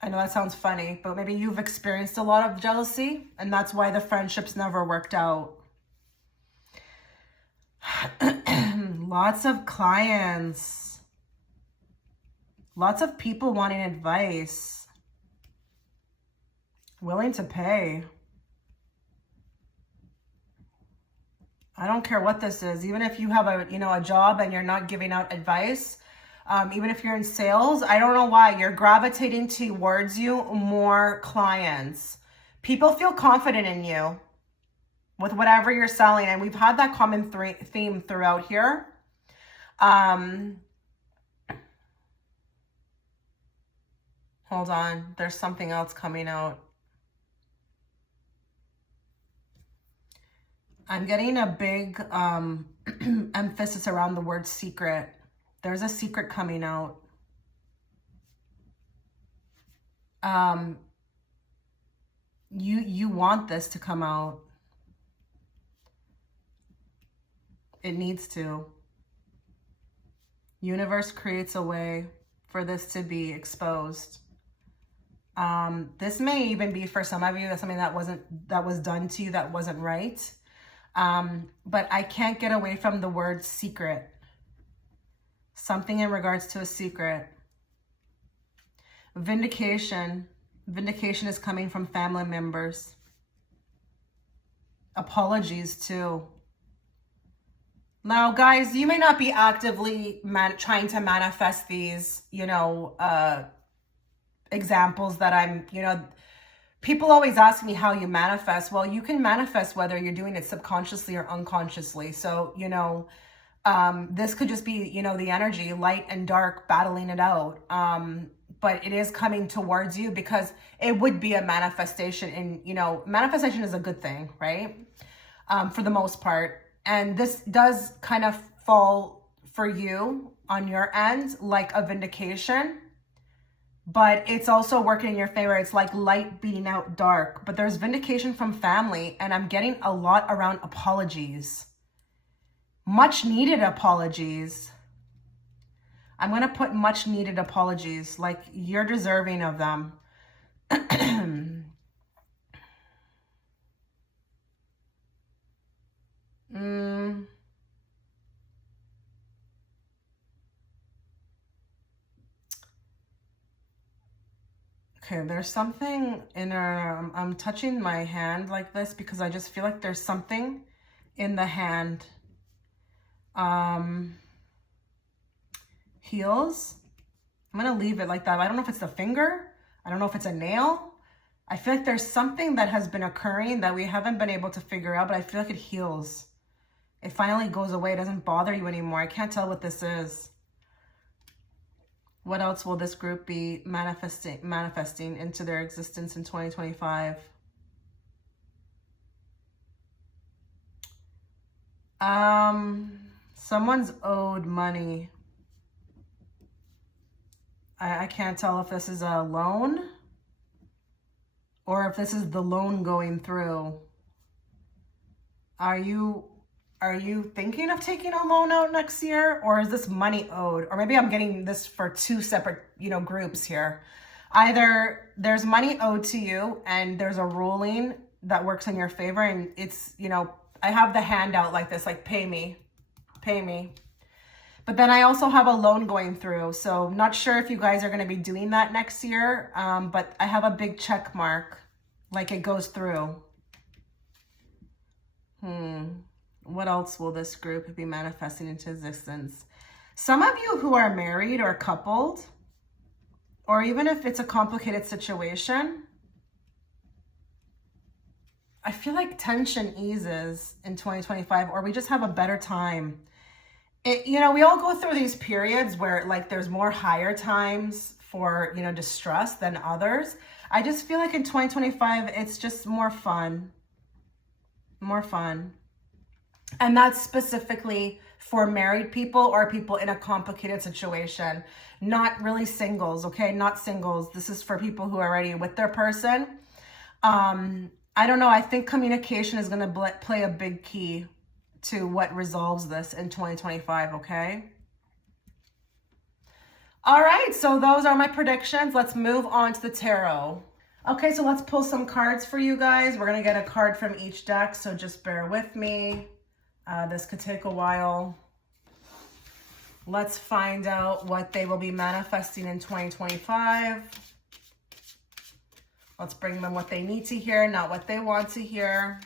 I know that sounds funny, but maybe you've experienced a lot of jealousy, and that's why the friendships never worked out. Lots of clients. Lots of people wanting advice. Willing to pay. I don't care what this is. Even if you have a job and you're not giving out advice, even if you're in sales, I don't know why you're gravitating towards you more clients. People feel confident in you with whatever you're selling. And we've had that common theme throughout here. Hold on. There's something else coming out. I'm getting a big emphasis around the word secret. There's a secret coming out. You want this to come out. It needs to. Universe creates a way for this to be exposed. This may even be for some of you that's something that was done to you that wasn't right. But I can't get away from the word secret. Something in regards to a secret. Vindication. Vindication is coming from family members. Apologies too. Now, guys, you may not be actively trying to manifest these, examples that I'm, people always ask me how you manifest. Well, you can manifest whether you're doing it subconsciously or unconsciously. So, this could just be, the energy, light and dark, battling it out. But it is coming towards you because it would be a manifestation. And, manifestation is a good thing, right? For the most part. And this does kind of fall for you on your end, like a vindication. But it's also working in your favor. It's like light beating out dark. But there's vindication from family. And I'm getting a lot around apologies. Much needed apologies. I'm going to put much needed apologies. Like you're deserving of them. Okay, there's something in I'm touching my hand like this because I just feel like there's something in the hand. Heels. I'm going to leave it like that. I don't know if it's the finger. I don't know if it's a nail. I feel like there's something that has been occurring that we haven't been able to figure out, but I feel like it heals. It finally goes away. It doesn't bother you anymore. I can't tell what this is. What else will this group be manifesting into their existence in 2025? Someone's owed money. I can't tell if this is a loan or if this is the loan going through. Are you thinking of taking a loan out next year, or is this money owed? Or maybe I'm getting this for two separate, groups here. Either there's money owed to you and there's a ruling that works in your favor, and it's, I have the hand out like this, like pay me. But then I also have a loan going through. So not sure if you guys are going to be doing that next year, but I have a big check mark, like it goes through. What else will this group be manifesting into existence? Some of you who are married or coupled, or even if it's a complicated situation, I feel like tension eases in 2025, or we just have a better time. We all go through these periods where like there's more higher times for, distress than others. I just feel like in 2025, it's just more fun. And that's specifically for married people or people in a complicated situation. Not really singles, okay? Not singles. This is for people who are already with their person. I don't know. I think communication is going to play a big key to what resolves this in 2025, okay? All right, so those are my predictions. Let's move on to the tarot. Okay, so let's pull some cards for you guys. We're going to get a card from each deck, so just bear with me. This could take a while. Let's find out what they will be manifesting in 2025. Let's bring them what they need to hear, not what they want to hear.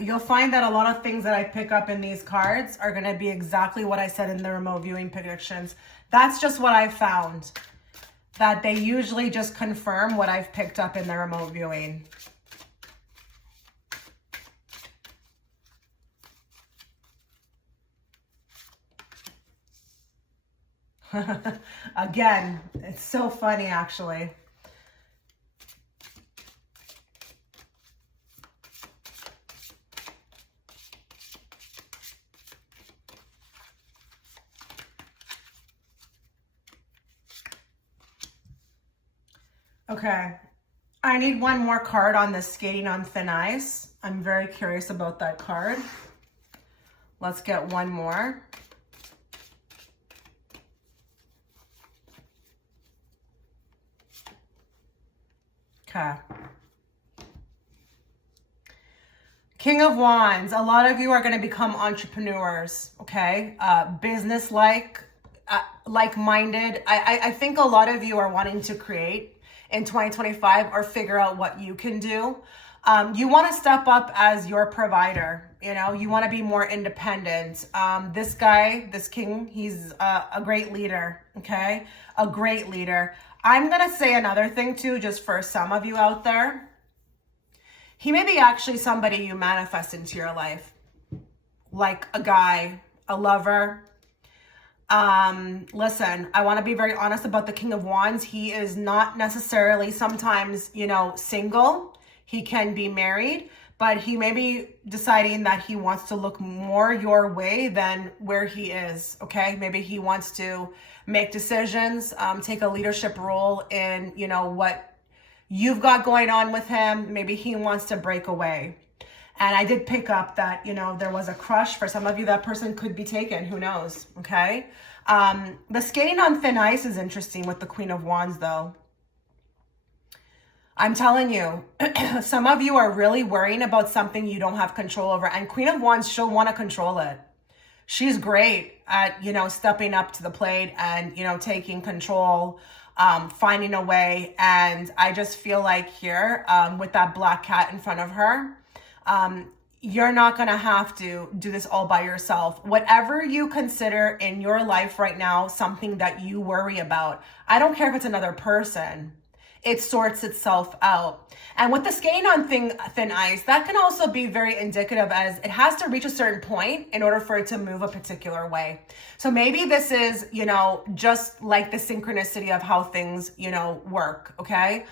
You'll find that a lot of things that I pick up in these cards are going to be exactly what I said in the remote viewing predictions. That's just what I found. That they usually just confirm what I've picked up in the remote viewing. Again, it's so funny actually. Okay, I need one more card on this skating on thin ice. I'm very curious about that card. Let's get one more. Okay. King of Wands. A lot of you are going to become entrepreneurs, okay? Business-like, like-minded. I think a lot of you are wanting to create in 2025 or figure out what you can do. You want to step up as your provider. You know, you want to be more independent. This guy, this king, he's a great leader, okay? A great leader. I'm going to say another thing too, just for some of you out there. He may be actually somebody you manifest into your life. Like a guy, a lover. Listen, I want to be very honest about the King of Wands. He is not necessarily sometimes, you know, single. He can be married, but he may be deciding that he wants to look more your way than where he is, okay? Maybe he wants to make decisions, take a leadership role in, you know, what you've got going on with him. Maybe he wants to break away. And I did pick up that, you know, there was a crush. For some of you, that person could be taken. Who knows? Okay. The skating on thin ice is interesting with the Queen of Wands, though. I'm telling you, some of you are really worrying about something you don't have control over. And Queen of Wands, she'll want to control it. She's great at, you know, stepping up to the plate and, you know, taking control, finding a way. And I just feel like here, with that black cat in front of her, you're not going to have to do this all by yourself. Whatever you consider in your life right now, something that you worry about, I don't care if it's another person, it sorts itself out. And with the skating on thin ice, that can also be very indicative as it has to reach a certain point in order for it to move a particular way. So maybe this is, you know, just like the synchronicity of how things, you know, work, okay?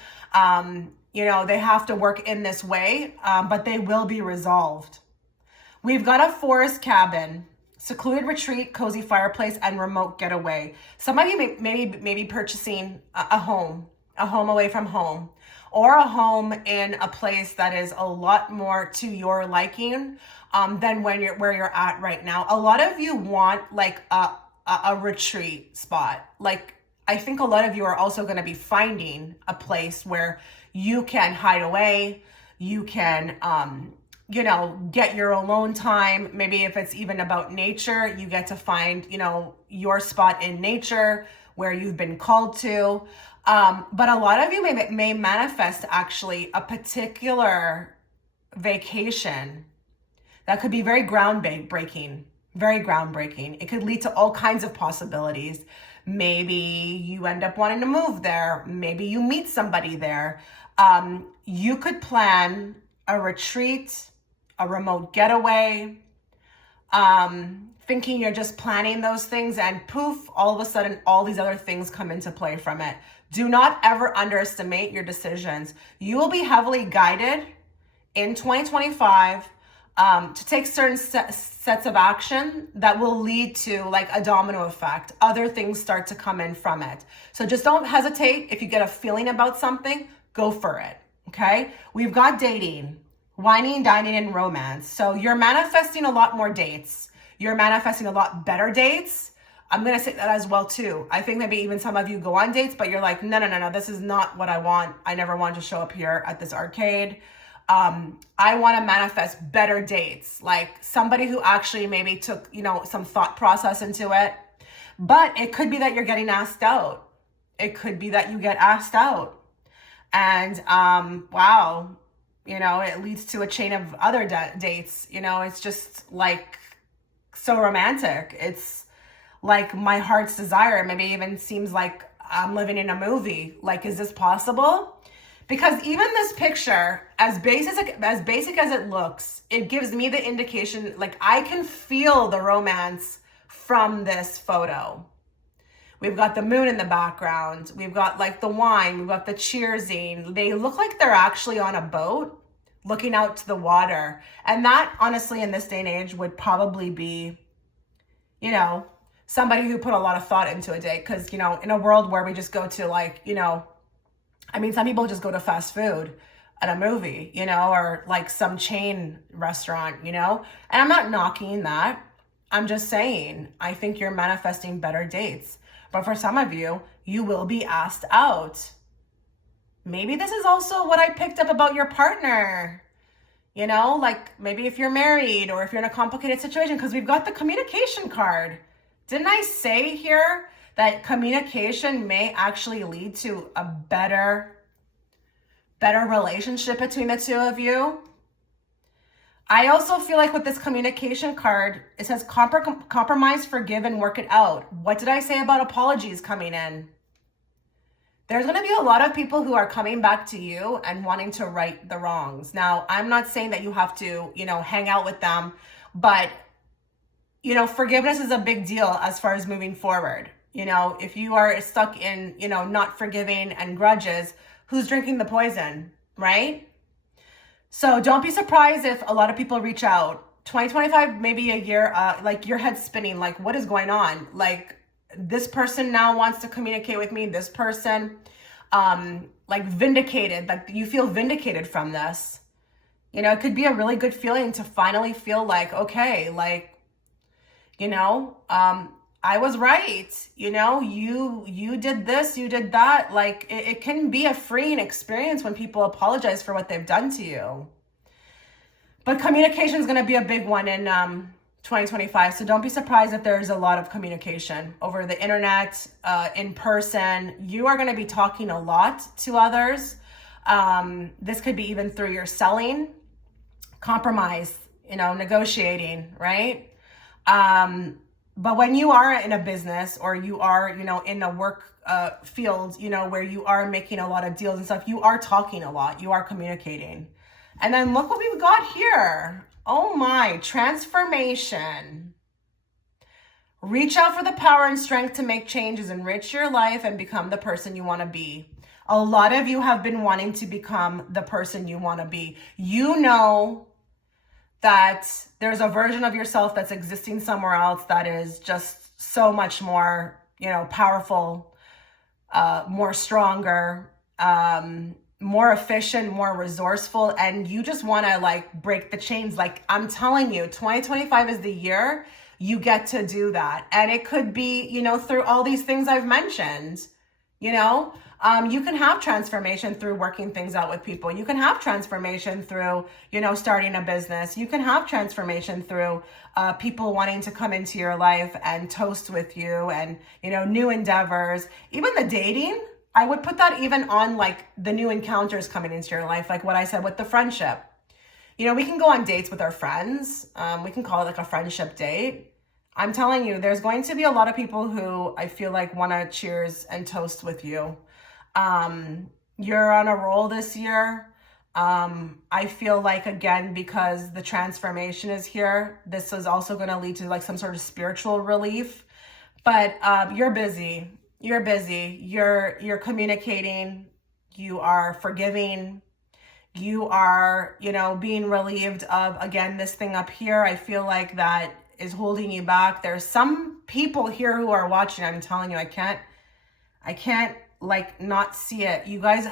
You know, they have to work in this way, but they will be resolved. We've got a forest cabin, secluded retreat, cozy fireplace, and remote getaway. Some of you may be purchasing a home, a home away from home, or a home in a place that is a lot more to your liking than where you're at right now. A lot of you want like a retreat spot. Like, I think a lot of you are also going to be finding a place where you can hide away. You can, get your alone time. Maybe if it's even about nature, you get to find, your spot in nature where you've been called to. But a lot of you may manifest actually a particular vacation that could be very groundbreaking, very groundbreaking. It could lead to all kinds of possibilities. Maybe you end up wanting to move there. Maybe you meet somebody there. You could plan a retreat, a remote getaway, thinking you're just planning those things, and poof, all of a sudden, all these other things come into play from it. Do not ever underestimate your decisions. You will be heavily guided in 2025 to take certain sets of action that will lead to like a domino effect. Other things start to come in from it. So just don't hesitate. If you get a feeling about something, go for it. Okay. We've got dating, whining, dining, and romance. So you're manifesting a lot more dates. You're manifesting a lot better dates. I'm going to say that as well too. I think maybe even some of you go on dates, but you're like, no, this is not what I want. I never want to show up here at this arcade. I want to manifest better dates, like somebody who actually maybe took, some thought process into it. But it could be that you're getting asked out. It could be that you get asked out. And wow, it leads to a chain of other dates. It's just like so romantic. It's like my heart's desire. Maybe even seems like I'm living in a movie. Like, is this possible? Because even this picture, as basic as it looks, it gives me the indication, like I can feel the romance from this photo. We've got the moon in the background. We've got like the wine. We've got the cheersing. They look like they're actually on a boat looking out to the water. And that, honestly, in this day and age would probably be, somebody who put a lot of thought into a date. Because, in a world where we just go to like, some people just go to fast food at a movie, or like some chain restaurant, and I'm not knocking that. I'm just saying, I think you're manifesting better dates. But for some of you, you will be asked out. Maybe this is also what I picked up about your partner. Like maybe if you're married or if you're in a complicated situation, because we've got the communication card. Didn't I say here that communication may actually lead to a better relationship between the two of you? I also feel like with this communication card, it says compromise, forgive, and work it out. What did I say about apologies coming in? There's going to be a lot of people who are coming back to you and wanting to right the wrongs. Now, I'm not saying that you have to, hang out with them, but, forgiveness is a big deal as far as moving forward. If you are stuck in, not forgiving and grudges, who's drinking the poison, right? So don't be surprised if a lot of people reach out. 2025, maybe a year, like your head's spinning, like what is going on? Like this person now wants to communicate with me. This person, like vindicated, like you feel vindicated from this. It could be a really good feeling to finally feel like, okay, like, I was right. You did this, you did that. Like it can be a freeing experience when people apologize for what they've done to you. But communication is going to be a big one in 2025. So don't be surprised if there's a lot of communication over the internet, in person. You are going to be talking a lot to others. This could be even through your selling, compromise, negotiating, right? But when you are in a business or you are, in a work field, where you are making a lot of deals and stuff, you are talking a lot, you are communicating. And then look what we've got here. Oh my, transformation. Reach out for the power and strength to make changes, enrich your life, and become the person you want to be. A lot of you have been wanting to become the person you want to be. That there's a version of yourself that's existing somewhere else that is just so much more, powerful, more stronger, more efficient, more resourceful, and you just want to like break the chains. Like I'm telling you, 2025 is the year you get to do that. And it could be, you know, through all these things I've mentioned, you know, you can have transformation through working things out with people. You can have transformation through, you know, starting a business. You can have transformation through people wanting to come into your life and toast with you and, you know, new endeavors, even the dating. I would put that even on like the new encounters coming into your life, like what I said with the friendship. You know, we can go on dates with our friends. We can call it like a friendship date. I'm telling you, there's going to be a lot of people who I feel like want to cheers and toast with you. You're on a roll this year. I feel like, again, because the transformation is here, this is also going to lead to like some sort of spiritual relief. But you're busy. You're busy. You're communicating. You are forgiving. You are, you know, being relieved of, again, this thing up here. I feel like that is holding you back. There's some people here who are watching. I'm telling you, I can't like not see it. You guys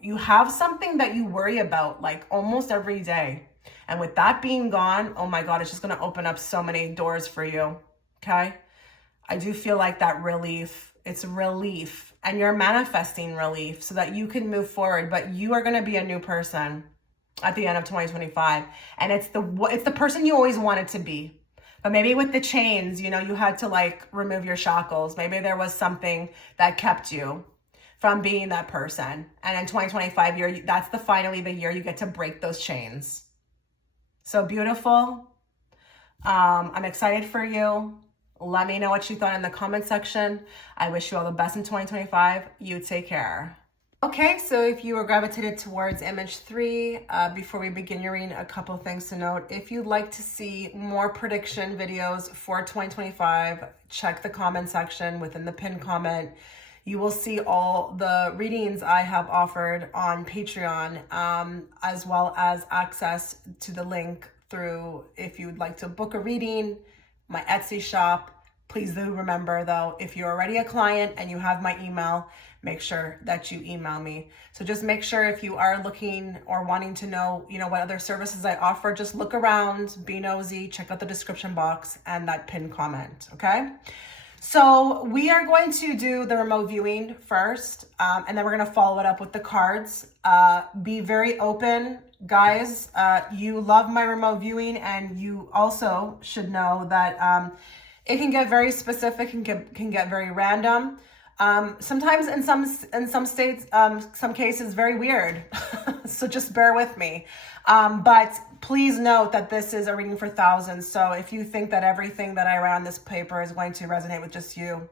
you have something that you worry about like almost every day. And with that being gone, oh my God, it's just going to open up so many doors for you. Okay. I do feel like that relief, it's relief, and you're manifesting relief so that you can move forward, but you are going to be a new person at the end of 2025. And it's the person you always wanted to be. But maybe with the chains, you know, you had to like remove your shackles. Maybe there was something that kept you from being that person. And in 2025, that's finally the year you get to break those chains. So beautiful. I'm excited for you. Let me know what you thought in the comment section. I wish you all the best in 2025. You take care. Okay, so if you were gravitated towards image 3, before we begin your reading, a couple things to note. If you'd like to see more prediction videos for 2025, check the comment section within the pinned comment. You will see all the readings I have offered on Patreon, as well as access to the link through if you'd like to book a reading, my Etsy shop. Please do remember though, if you're already a client and you have my email, make sure that you email me. So just make sure if you are looking or wanting to know, you know, what other services I offer, just look around, be nosy, check out the description box and that pinned comment, okay? So we are going to do the remote viewing first, and then we're going to follow it up with the cards. Be very open, guys. You love my remote viewing, and you also should know that it can get very specific and can get very random. Sometimes in some states, some cases, very weird. So just bear with me. But please note that this is a reading for thousands. So if you think that everything that I write on this paper is going to resonate with just you,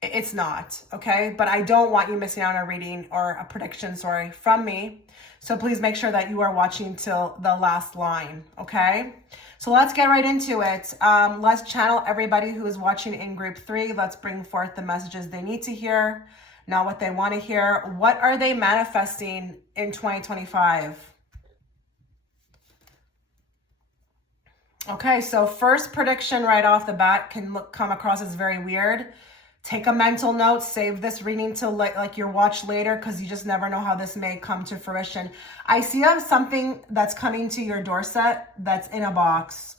it's not, okay? But I don't want you missing out on a reading or a prediction, sorry, from me. So please make sure that you are watching till the last line, okay? So let's get right into it. Let's channel everybody who is watching in group 3. Let's bring forth the messages they need to hear, not what they want to hear. What are they manifesting in 2025? Okay, so first prediction right off the bat can come across as very weird. Take a mental note, save this reading to like your watch later, because you just never know how this may come to fruition. I see something that's coming to your doorstep that's in a box.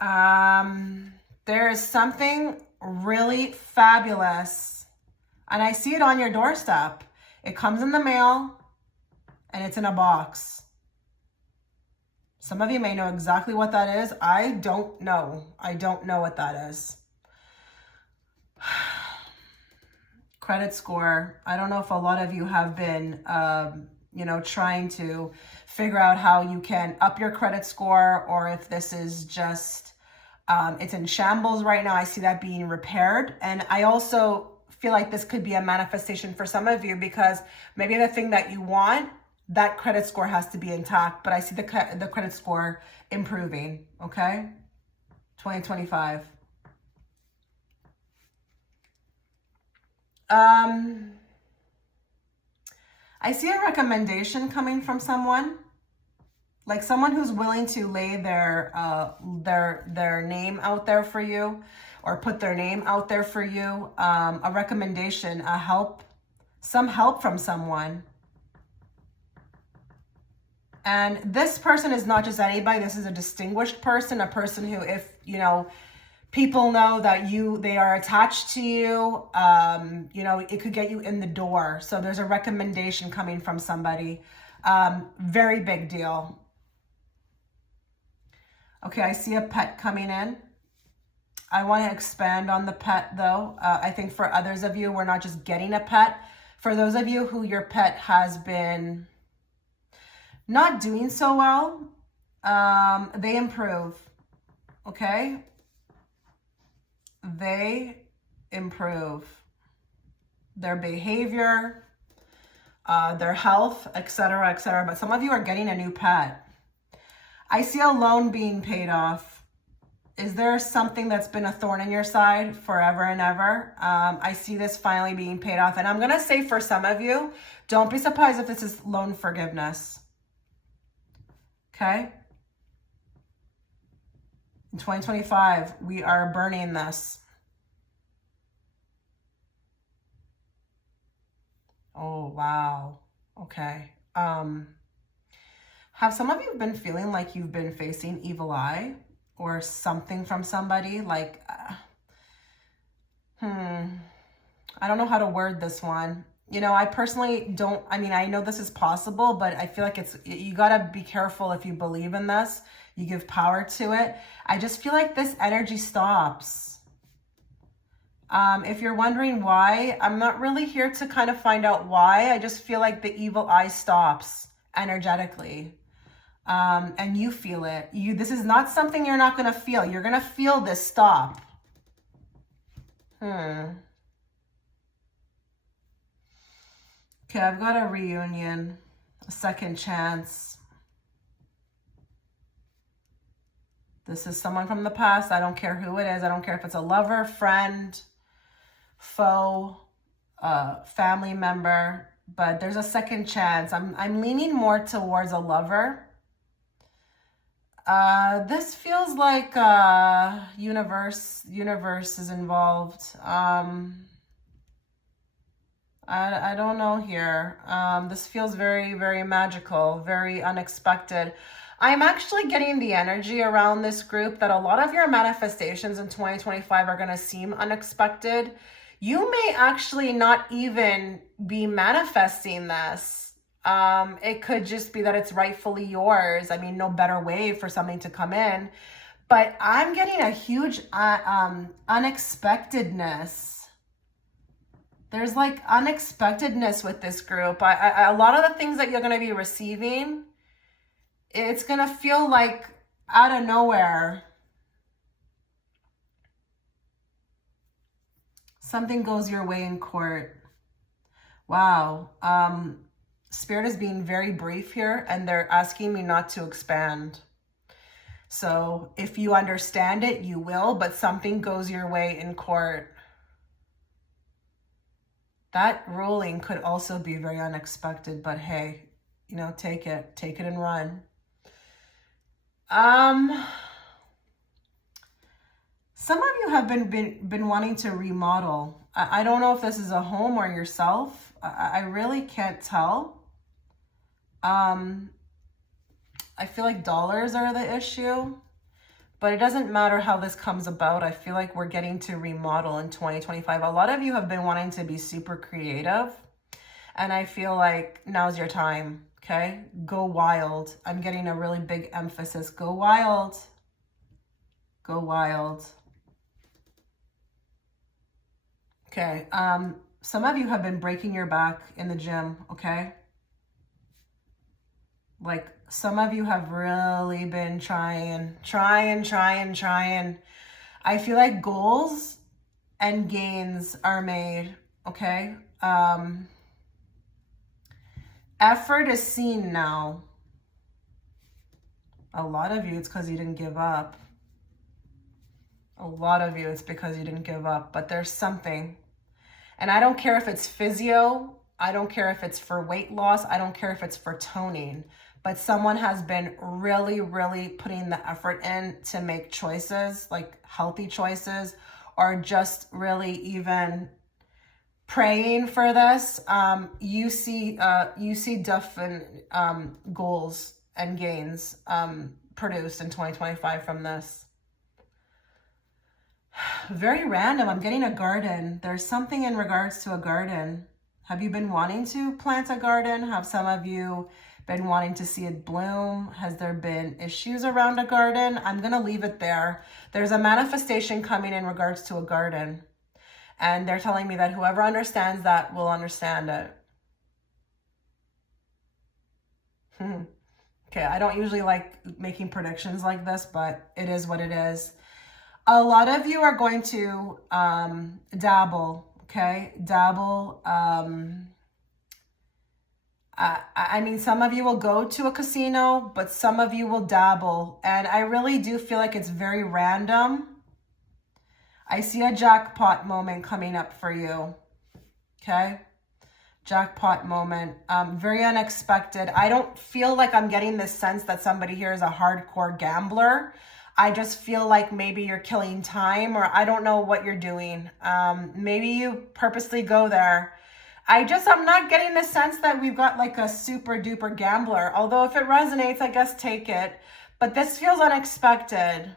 There is something really fabulous, and I see it on your doorstep. It comes in the mail, and it's in a box. Some of you may know exactly what that is. I don't know. I don't know what that is. Credit score. I don't know if a lot of you have been, you know, trying to figure out how you can up your credit score, or if this is just, it's in shambles right now. I see that being repaired. And I also feel like this could be a manifestation for some of you, because maybe the thing that you want, that credit score has to be intact, but I see the credit score improving, okay? 2025. I see a recommendation coming from someone, like someone who's willing to lay their name out there for you. or put their name out there for you. A recommendation, a help, some help from someone. And this person is not just anybody. This is a distinguished person, a person who, if, you know, people know that they are attached to you, you know, it could get you in the door. So there's a recommendation coming from somebody. Very big deal. Okay, I see a pet coming in. I want to expand on the pet though. I think for others of you, we're not just getting a pet. For those of you who your pet has been not doing so well, they improve, okay? They improve their behavior, their health, etc., etc. But some of you are getting a new pet. I see a loan being paid off. Is there something that's been a thorn in your side forever and ever? I see this finally being paid off. And I'm going to say for some of you, don't be surprised if this is loan forgiveness. Okay? In 2025, we are burning this. Oh, wow. Okay. Have some of you been feeling like you've been facing evil eye or something from somebody? Like, I don't know how to word this one. You know, I personally don't, I mean, I know this is possible, but I feel like you got to be careful if you believe in this. You give power to it. I just feel like this energy stops. If you're wondering why, I'm not really here to kind of find out why. I just feel like the evil eye stops energetically. And you feel it. This is not something you're not going to feel. You're going to feel this stop. Okay, I've got a reunion, a second chance. This is someone from the past. I don't care who it is. I don't care if it's a lover, friend, foe, family member, but there's a second chance. I'm leaning more towards a lover. This feels like universe is involved. I don't know here. This feels very, very magical, very unexpected. I'm actually getting the energy around this group that a lot of your manifestations in 2025 are going to seem unexpected. You may actually not even be manifesting this. It could just be that it's rightfully yours. I mean, no better way for something to come in. But I'm getting a huge unexpectedness. There's like unexpectedness with this group. A lot of the things that you're going to be receiving, it's going to feel like out of nowhere. Something goes your way in court. Wow. Spirit is being very brief here, and they're asking me not to expand. So if you understand it, you will, but something goes your way in court. That ruling could also be very unexpected, but hey, you know, take it and run. Some of you have been wanting to remodel. I don't know if this is a home or yourself. I really can't tell. I feel like dollars are the issue, but it doesn't matter how this comes about. I feel like we're getting to remodel in 2025. A lot of you have been wanting to be super creative, and I feel like now's your time, okay? Go wild. I'm getting a really big emphasis. Go wild. Go wild. Okay, some of you have been breaking your back in the gym, okay? Like, some of you have really been trying. I feel like goals and gains are made, okay? Effort is seen now. A lot of you, it's because you didn't give up. A lot of you, it's because you didn't give up, but there's something. And I don't care if it's physio. I don't care if it's for weight loss. I don't care if it's for toning. But someone has been really, really putting the effort in to make choices, like healthy choices, or just really even praying for this, you see different goals and gains produced in 2025 from this. Very random. I'm getting a garden. There's something in regards to a garden. Have you been wanting to plant a garden? Have some of you been wanting to see it bloom? Has there been issues around a garden? I'm going to leave it there. There's a manifestation coming in regards to a garden. And they're telling me that whoever understands that will understand it. Okay, I don't usually like making predictions like this, but it is what it is. A lot of you are going to dabble, okay? Dabble. I mean, some of you will go to a casino, but some of you will dabble. And I really do feel like it's very random. I see a jackpot moment coming up for you, okay? Jackpot moment, very unexpected. I don't feel like I'm getting this sense that somebody here is a hardcore gambler. I just feel like maybe you're killing time, or I don't know what you're doing. Maybe you purposely go there. I'm not getting the sense that we've got like a super duper gambler. Although if it resonates, I guess take it. But this feels unexpected.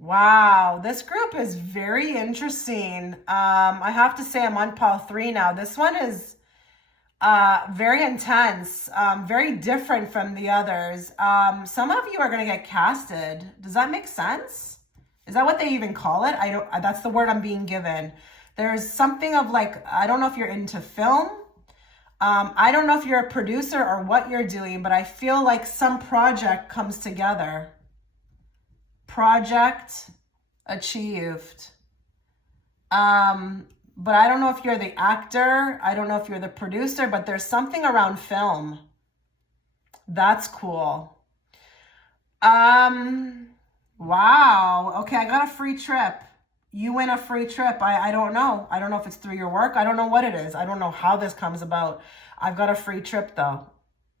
Wow, this group is very interesting. I have to say I'm on pile 3 now. This one is very intense, very different from the others. Some of you are going to get casted. Does that make sense? Is that what they even call it? That's the word I'm being given. There's something of like, I don't know if you're into film. I don't know if you're a producer or what you're doing, but I feel like some project comes together. Project achieved. But I don't know if you're the actor. I don't know if you're the producer, but there's something around film. That's cool. Wow. Okay, I got a free trip. You win a free trip. I don't know. I don't know if it's through your work. I don't know what it is. I don't know how this comes about. I've got a free trip though.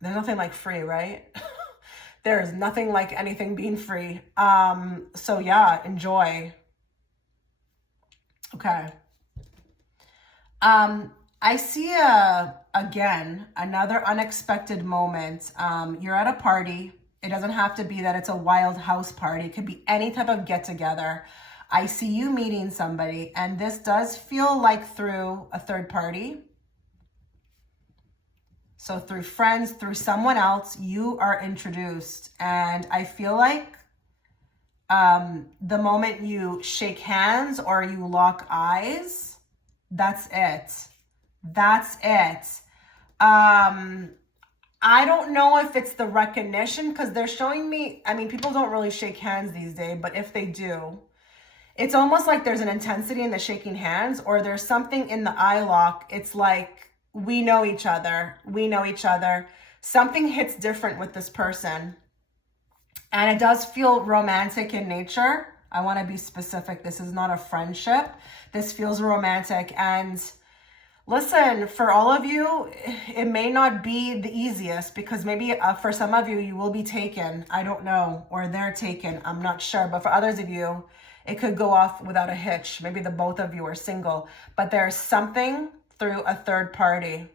There's nothing like free, right? There is nothing like anything being free. So yeah, enjoy. Okay. I see again another unexpected moment. You're at a party. It doesn't have to be that it's a wild house party. It could be any type of get together. I see you meeting somebody, and this does feel like through a third party. So through friends, through someone else, you are introduced. And I feel like the moment you shake hands or you lock eyes, that's it. That's it. I don't know if it's the recognition, because they're showing me, I mean, people don't really shake hands these days, but if they do, it's almost like there's an intensity in the shaking hands, or there's something in the eye lock. It's like, we know each other. We know each other. Something hits different with this person. And it does feel romantic in nature. I want to be specific. This is not a friendship. This feels romantic. And listen, for all of you, it may not be the easiest, because maybe for some of you, you will be taken. I don't know. Or they're taken. I'm not sure. But for others of you, it could go off without a hitch. Maybe the both of you are single. But there's something through a third party.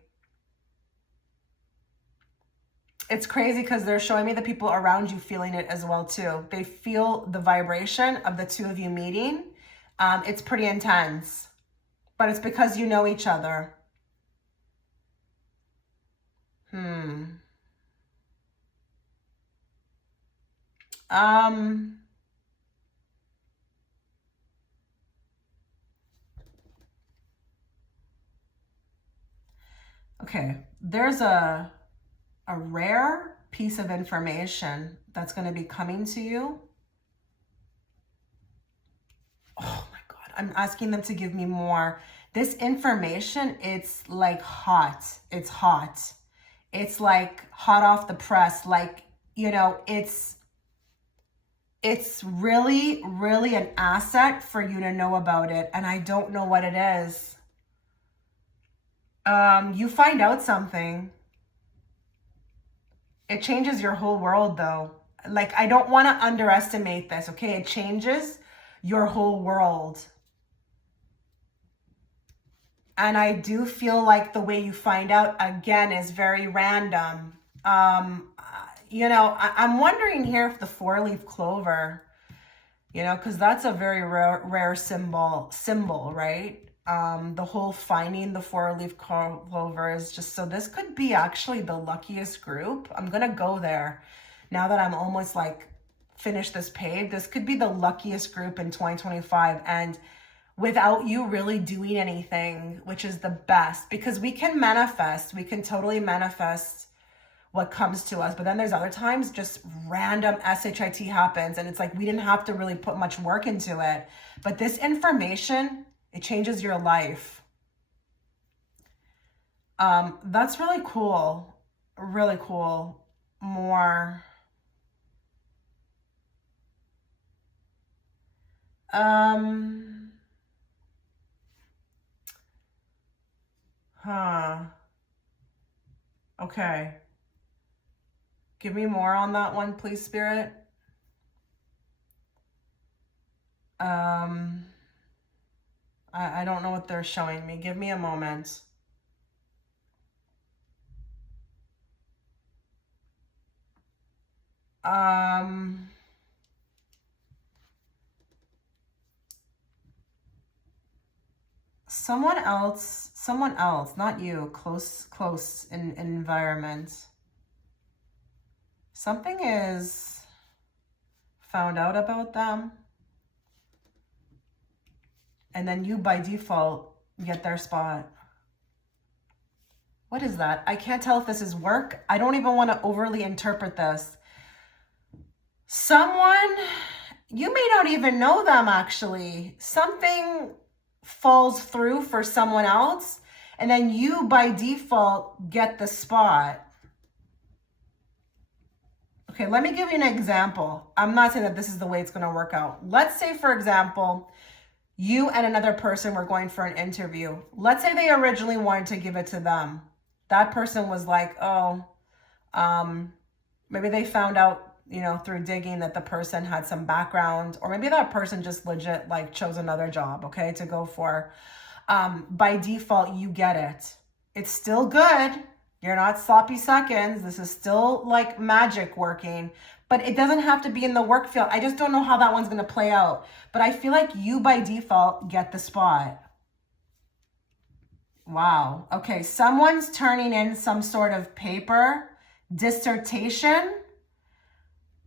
It's crazy because they're showing me the people around you feeling it as well too. They feel the vibration of the two of you meeting. It's pretty intense, but it's because you know each other. Okay, there's a rare piece of information that's going to be coming to you. Oh my God, I'm asking them to give me more. This information, it's like hot. It's hot. It's like hot off the press. Like, you know, it's really, really an asset for you to know about it. And I don't know what it is. You find out something. It changes your whole world though. Like, I don't want to underestimate this, okay? It changes your whole world. And I do feel like the way you find out, again, is very random. You know, I'm wondering here if the 4-leaf clover, you know, because that's a very rare symbol, right? The whole finding the 4-leaf clover is just, so this could be actually the luckiest group. I'm going to go there now that I'm almost like finished this page. This could be the luckiest group in 2025. And without you really doing anything, which is the best, because we can manifest, we can totally manifest what comes to us. But then there's other times just random SHIT happens and it's like we didn't have to really put much work into it. But this information, it changes your life. That's really cool. Really cool. More. Okay. Give me more on that one, please, Spirit. I don't know what they're showing me. Give me a moment. Someone else, not you, close in environment. Something is found out about them. And then you by default get their spot. What is that? I can't tell if this is work. I don't even want to overly interpret this. Someone, you may not even know them actually. Something falls through for someone else, and then you by default get the spot. Okay, let me give you an example. I'm not saying that this is the way it's going to work out. Let's say, for example, you and another person were going for an interview. Let's say they originally wanted to give it to them. That person was like, oh, maybe they found out, you know, through digging that the person had some background, or maybe that person just legit like chose another job, okay, to go for. By default, you get it. It's still good. You're not sloppy seconds. This is still like magic working, but it doesn't have to be in the work field. I just don't know how that one's going to play out, but I feel like you by default get the spot. Wow. Okay. Someone's turning in some sort of paper, dissertation,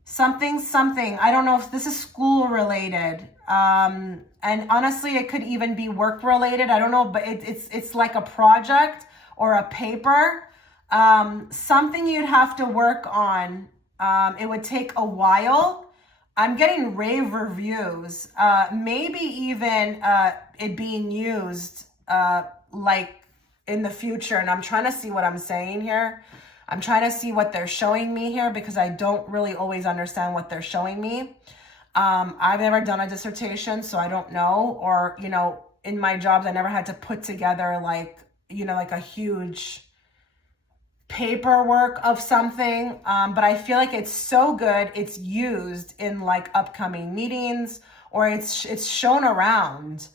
something. I don't know if this is school related. And honestly, it could even be work related. I don't know, but it's like a project or a paper, something you'd have to work on. It would take a while. I'm getting rave reviews, maybe even it being used like in the future. And I'm trying to see what I'm saying here. I'm trying to see what they're showing me here because I don't really always understand what they're showing me. I've never done a dissertation, so I don't know. Or, you know, in my jobs, I never had to put together like, you know, like a huge paperwork of something. But I feel like it's so good. It's used in like upcoming meetings, or it's shown around.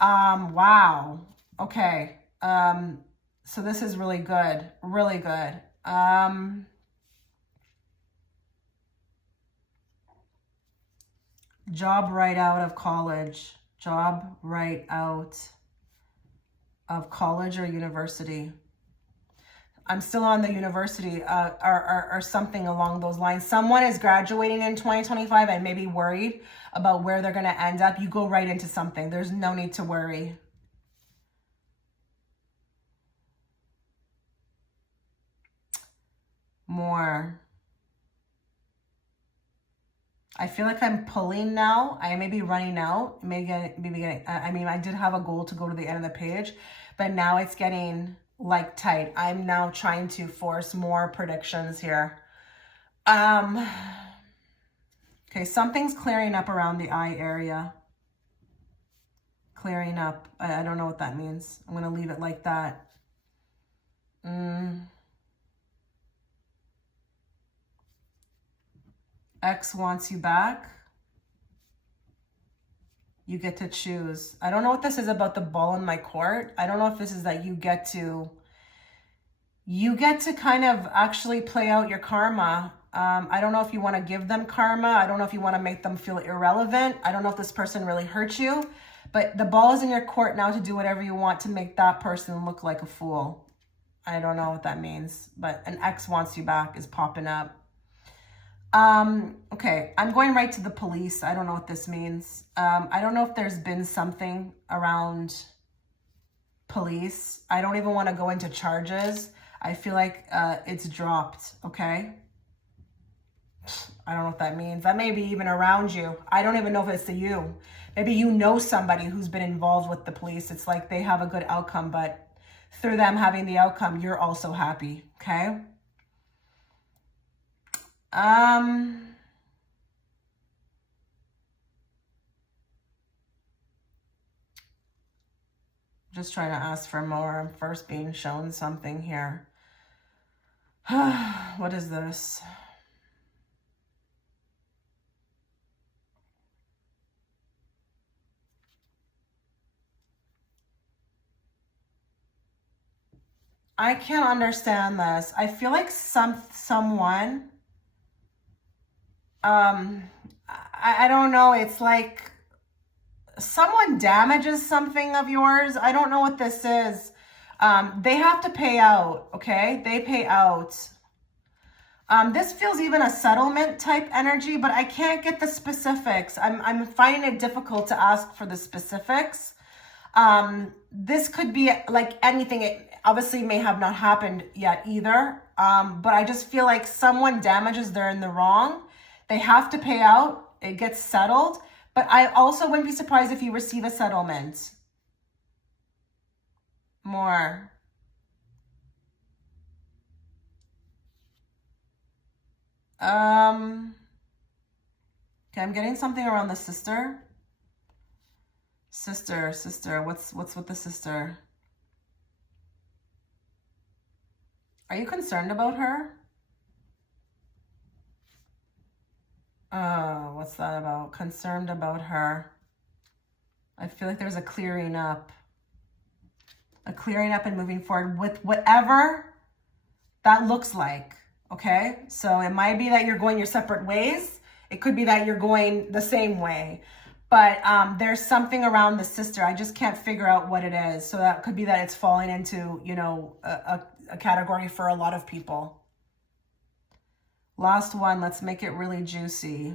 Wow. Okay. So this is really good. Really good. Job right out of college. Job right out of college or university. I'm still on the university or something along those lines. Someone is graduating in 2025 and maybe worried about where they're going to end up. You go right into something. There's no need to worry. More. I feel like I'm pulling now. I may be running out. I mean, I did have a goal to go to the end of the page, but now it's getting like tight. I'm now trying to force more predictions here. Okay, something's clearing up around the eye area. Clearing up. I don't know what that means. I'm going to leave it like that. X wants you back. You get to choose. I don't know what this is about the ball in my court. I don't know if this is that you get to kind of actually play out your karma. I don't know if you want to give them karma. I don't know if you want to make them feel irrelevant. I don't know if this person really hurt you, but the ball is in your court now to do whatever you want to make that person look like a fool. I don't know what that means, but an X wants you back is popping up. Okay, I'm going right to the police. I don't know what this means. I don't know if there's been something around police. I don't even want to go into charges. I feel like it's dropped, okay? I don't know what that means. That may be even around you. I don't even know if it's to you. Maybe you know somebody who's been involved with the police. It's like they have a good outcome, but through them having the outcome, you're also happy, okay? Just trying to ask for more. I'm first being shown something here. What is this? I can't understand this. I feel like someone, I don't know. It's like someone damages something of yours. I don't know what this is. They have to pay out, okay? They pay out. This feels even a settlement type energy, but I can't get the specifics. I'm finding it difficult to ask for the specifics. This could be like anything. It obviously may have not happened yet either. But I just feel like someone damages, they're in the wrong. They have to pay out. It gets settled. But I also wouldn't be surprised if you receive a settlement. More. Okay, I'm getting something around the sister. Sister, what's with the sister? Are you concerned about her? What's that about? Concerned about her. I feel like there's a clearing up. A clearing up and moving forward with whatever that looks like. Okay? So it might be that you're going your separate ways. It could be that you're going the same way. But there's something around the sister. I just can't figure out what it is. So that could be that it's falling into, you know, a category for a lot of people. Last one. Let's make it really juicy.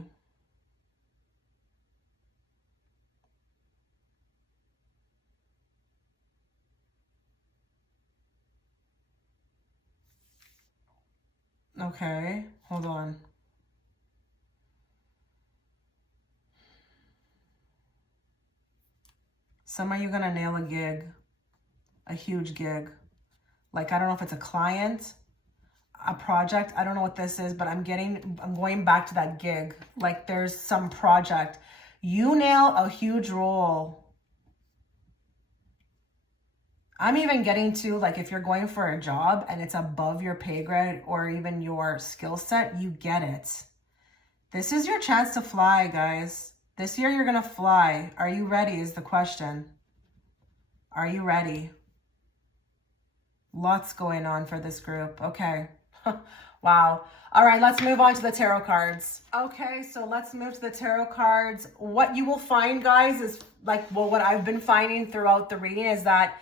Okay, hold on. Some of you gonna nail a gig, a huge gig. Like, I don't know if it's a client, a project. I don't know what this is, but I'm going back to that gig. Like, there's some project. You nail a huge role. I'm even getting to, like, if you're going for a job and it's above your pay grade or even your skill set, you get it. This is your chance to fly, guys. This year you're going to fly. Are you ready is the question. Are you ready? Lots going on for this group. Okay. Wow. All right, let's move on to the tarot cards. Okay, so let's move to the tarot cards. What you will find, guys, is like, well, what I've been finding throughout the reading is that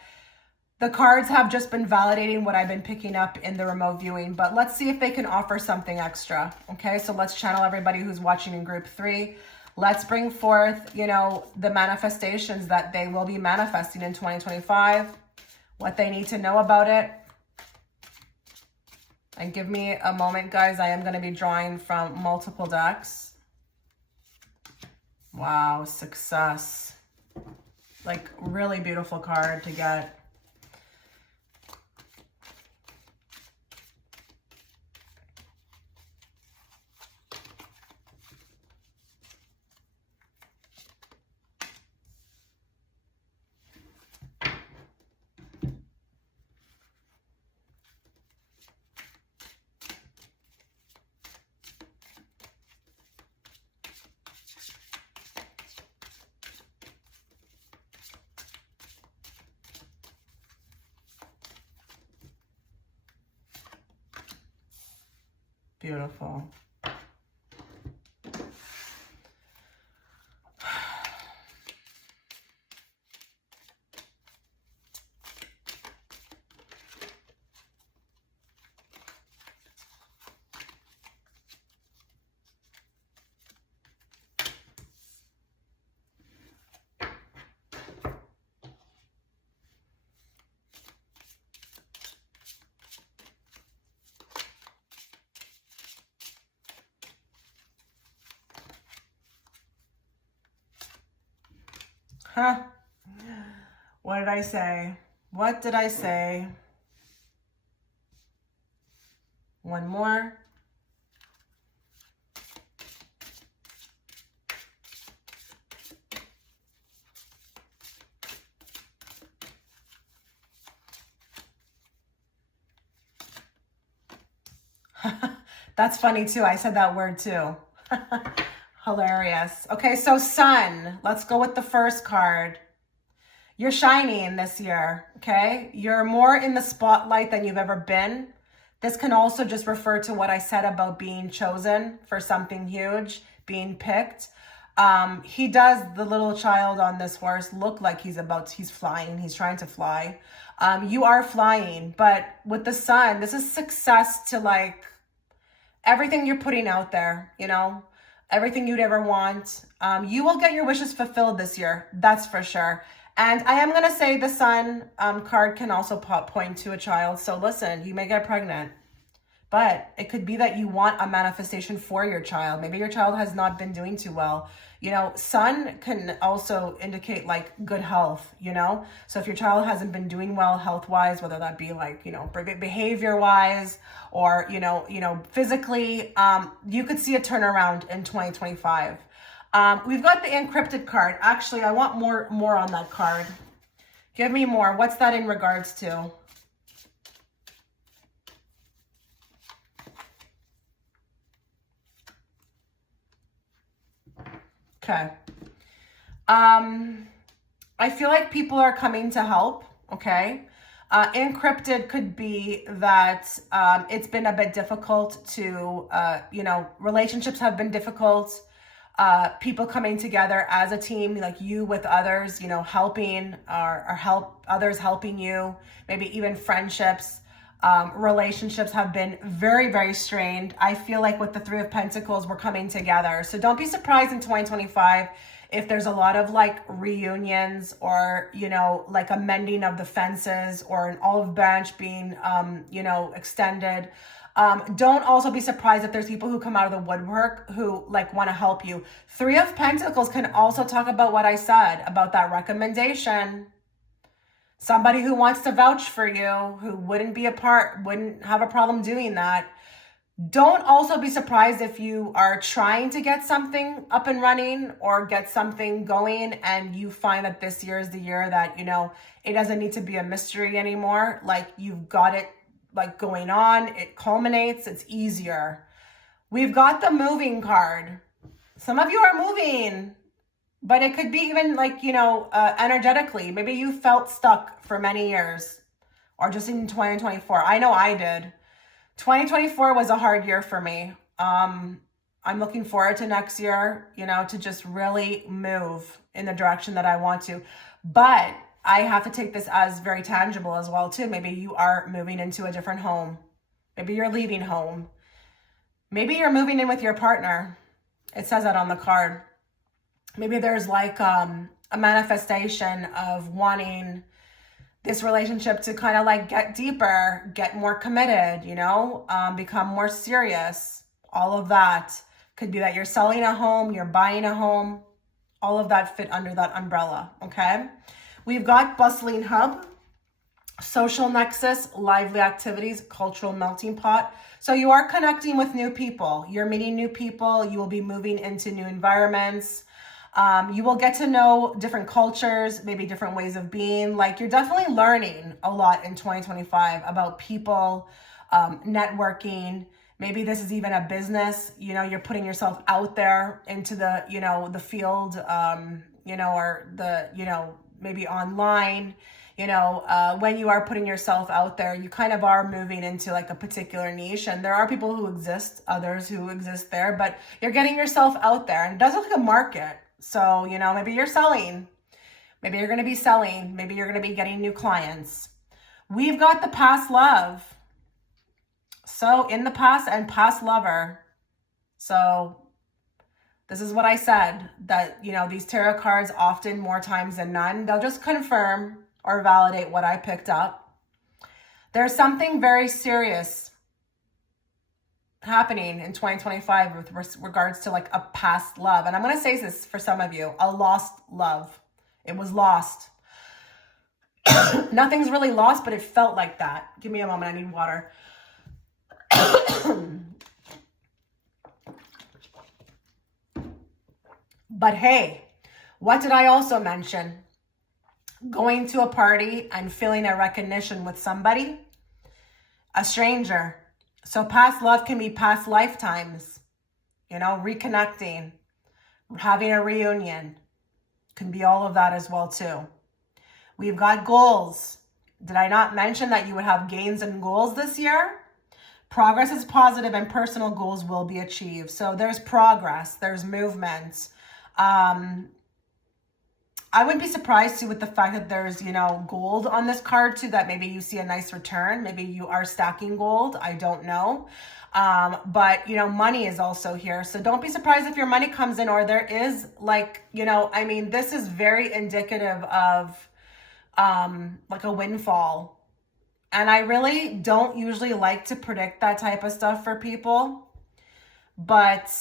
the cards have just been validating what I've been picking up in the remote viewing, but let's see if they can offer something extra. Okay, so let's channel everybody who's watching in group 3. Let's bring forth, you know, the manifestations that they will be manifesting in 2025, what they need to know about it. And give me a moment, guys. I am going to be drawing from multiple decks. Wow, success. Like, really beautiful card to get. Beautiful. Huh? What did I say? What did I say? One more. That's funny too. I said that word too. Hilarious. Okay, so Sun. Let's go with the first card. You're shining this year, okay? You're more in the spotlight than you've ever been. This can also just refer to what I said about being chosen for something huge, being picked. He does, the little child on this horse, look like he's flying. He's trying to fly. You are flying, but with the Sun, this is success to like everything you're putting out there, you know, everything you'd ever want. You will get your wishes fulfilled this year. That's for sure. And I am going to say the Sun card can also point to a child. So listen, you may get pregnant, but it could be that you want a manifestation for your child. Maybe your child has not been doing too well. You know, Sun can also indicate like good health, you know? So if your child hasn't been doing well health-wise, whether that be like, you know, behavior-wise or, you know, physically, you could see a turnaround in 2025. We've got the encrypted card. Actually, I want more on that card. Give me more. What's that in regards to? Okay. I feel like people are coming to help, okay? Encrypted could be that it's been a bit difficult to, you know, relationships have been difficult. People coming together as a team, like you with others, you know, helping or others helping you, maybe even friendships, relationships have been very, very strained. I feel like with the Three of Pentacles, we're coming together. So don't be surprised in 2025 if there's a lot of like reunions or, you know, like a mending of the fences or an olive branch being, you know, extended. Don't also be surprised if there's people who come out of the woodwork who like want to help you. Three of Pentacles can also talk about what I said about that recommendation. Somebody who wants to vouch for you, who wouldn't have a problem doing that. Don't also be surprised if you are trying to get something up and running or get something going and you find that this year is the year that, you know, it doesn't need to be a mystery anymore. Like you've got it like going on, it culminates, it's easier. We've got the moving card. Some of you are moving, but it could be even like, you know, energetically. Maybe you felt stuck for many years or just in 2024. I know I did. 2024 was a hard year for me. I'm looking forward to next year, you know, to just really move in the direction that I want to. But I have to take this as very tangible as well too. Maybe you are moving into a different home. Maybe you're leaving home. Maybe you're moving in with your partner. It says that on the card. Maybe there's like a manifestation of wanting this relationship to kind of like get deeper, get more committed, you know, become more serious. All of that could be that you're selling a home, you're buying a home. All of that fit under that umbrella, okay? We've got bustling hub, social nexus, lively activities, cultural melting pot. So you are connecting with new people. You're meeting new people. You will be moving into new environments. You will get to know different cultures, maybe different ways of being. Like you're definitely learning a lot in 2025 about people, networking. Maybe this is even a business, you know, you're putting yourself out there into the, you know, the field, you know, or the, you know, maybe online. when you are putting yourself out there, you kind of are moving into like a particular niche, and there are people who exist, others who exist there, but you're getting yourself out there, and it does look like a market. So, maybe you're selling, maybe you're going to be selling, maybe you're going to be getting new clients. We've got the past love. So in the past and past lover. So this is what I said, that, these tarot cards often, more times than none, they'll just confirm or validate what I picked up. There's something very serious happening in 2025 with regards to like a past love. And I'm going to say this for some of you, a lost love. It was lost. Nothing's really lost, but it felt like that. Give me a moment. I need water. But hey, what did I also mention? Going to a party and feeling a recognition with somebody, a stranger. So past love can be past lifetimes, reconnecting, having a reunion. Can be all of that as well too. We've got goals. Did I not mention that you would have gains and goals this year? Progress is positive and personal goals will be achieved. So there's progress, there's movement. I wouldn't be surprised too with the fact that there's, gold on this card too, that maybe you see a nice return. Maybe you are stacking gold. I don't know. But, money is also here. So don't be surprised if your money comes in, or there is this is very indicative of like a windfall. And I really don't usually like to predict that type of stuff for people. But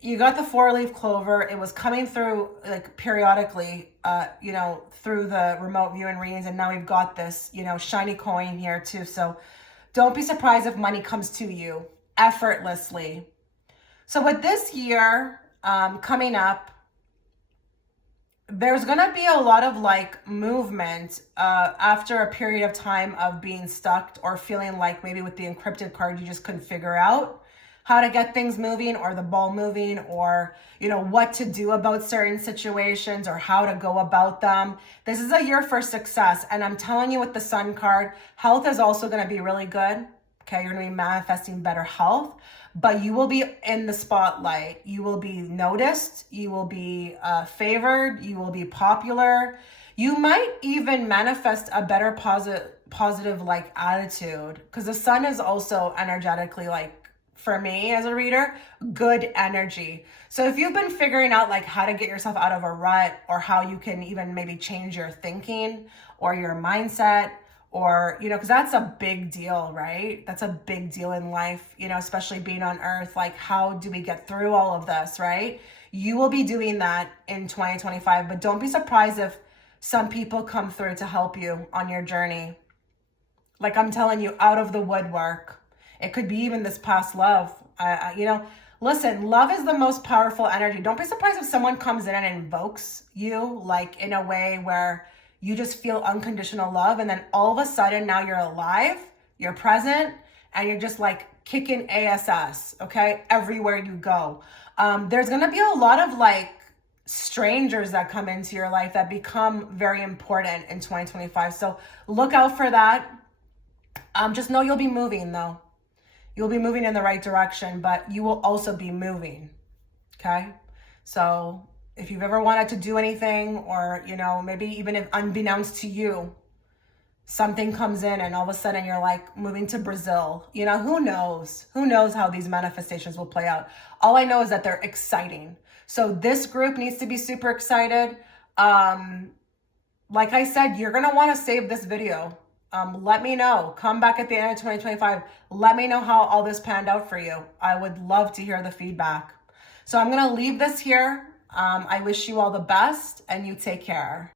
you got the 4-leaf clover. It was coming through like periodically, through the remote viewing readings. And now we've got this, shiny coin here too. So don't be surprised if money comes to you effortlessly. So with this year coming up, there's going to be a lot of like movement after a period of time of being stuck, or feeling like maybe with the encrypted card, you just couldn't figure out how to get things moving, or the ball moving, or, what to do about certain situations, or how to go about them. This is a year for success. And I'm telling you, with the Sun card, health is also going to be really good. Okay. You're going to be manifesting better health, but you will be in the spotlight. You will be noticed. You will be favored. You will be popular. You might even manifest a better positive like attitude, because the Sun is also energetically like, for me as a reader, good energy. So if you've been figuring out like how to get yourself out of a rut, or how you can even maybe change your thinking or your mindset, or, because that's a big deal, right? That's a big deal in life, especially being on Earth. Like, how do we get through all of this, right? You will be doing that in 2025, but don't be surprised if some people come through to help you on your journey. Like I'm telling you, out of the woodwork. It could be even this past love. Listen, love is the most powerful energy. Don't be surprised if someone comes in and invokes you, like in a way where you just feel unconditional love. And then all of a sudden now you're alive, you're present, and you're just like kicking ass, okay? Everywhere you go. There's going to be a lot of like strangers that come into your life that become very important in 2025. So look out for that. Just know you'll be moving though. You'll be moving in the right direction, but you will also be moving, okay? So if you've ever wanted to do anything, or, maybe even if unbeknownst to you, something comes in and all of a sudden you're like moving to Brazil, who knows? Who knows how these manifestations will play out? All I know is that they're exciting. So this group needs to be super excited. Like I said, you're going to want to save this video. Let me know. Come back at the end of 2025. Let me know how all this panned out for you. I would love to hear the feedback. So I'm going to leave this here. I wish you all the best, and you take care.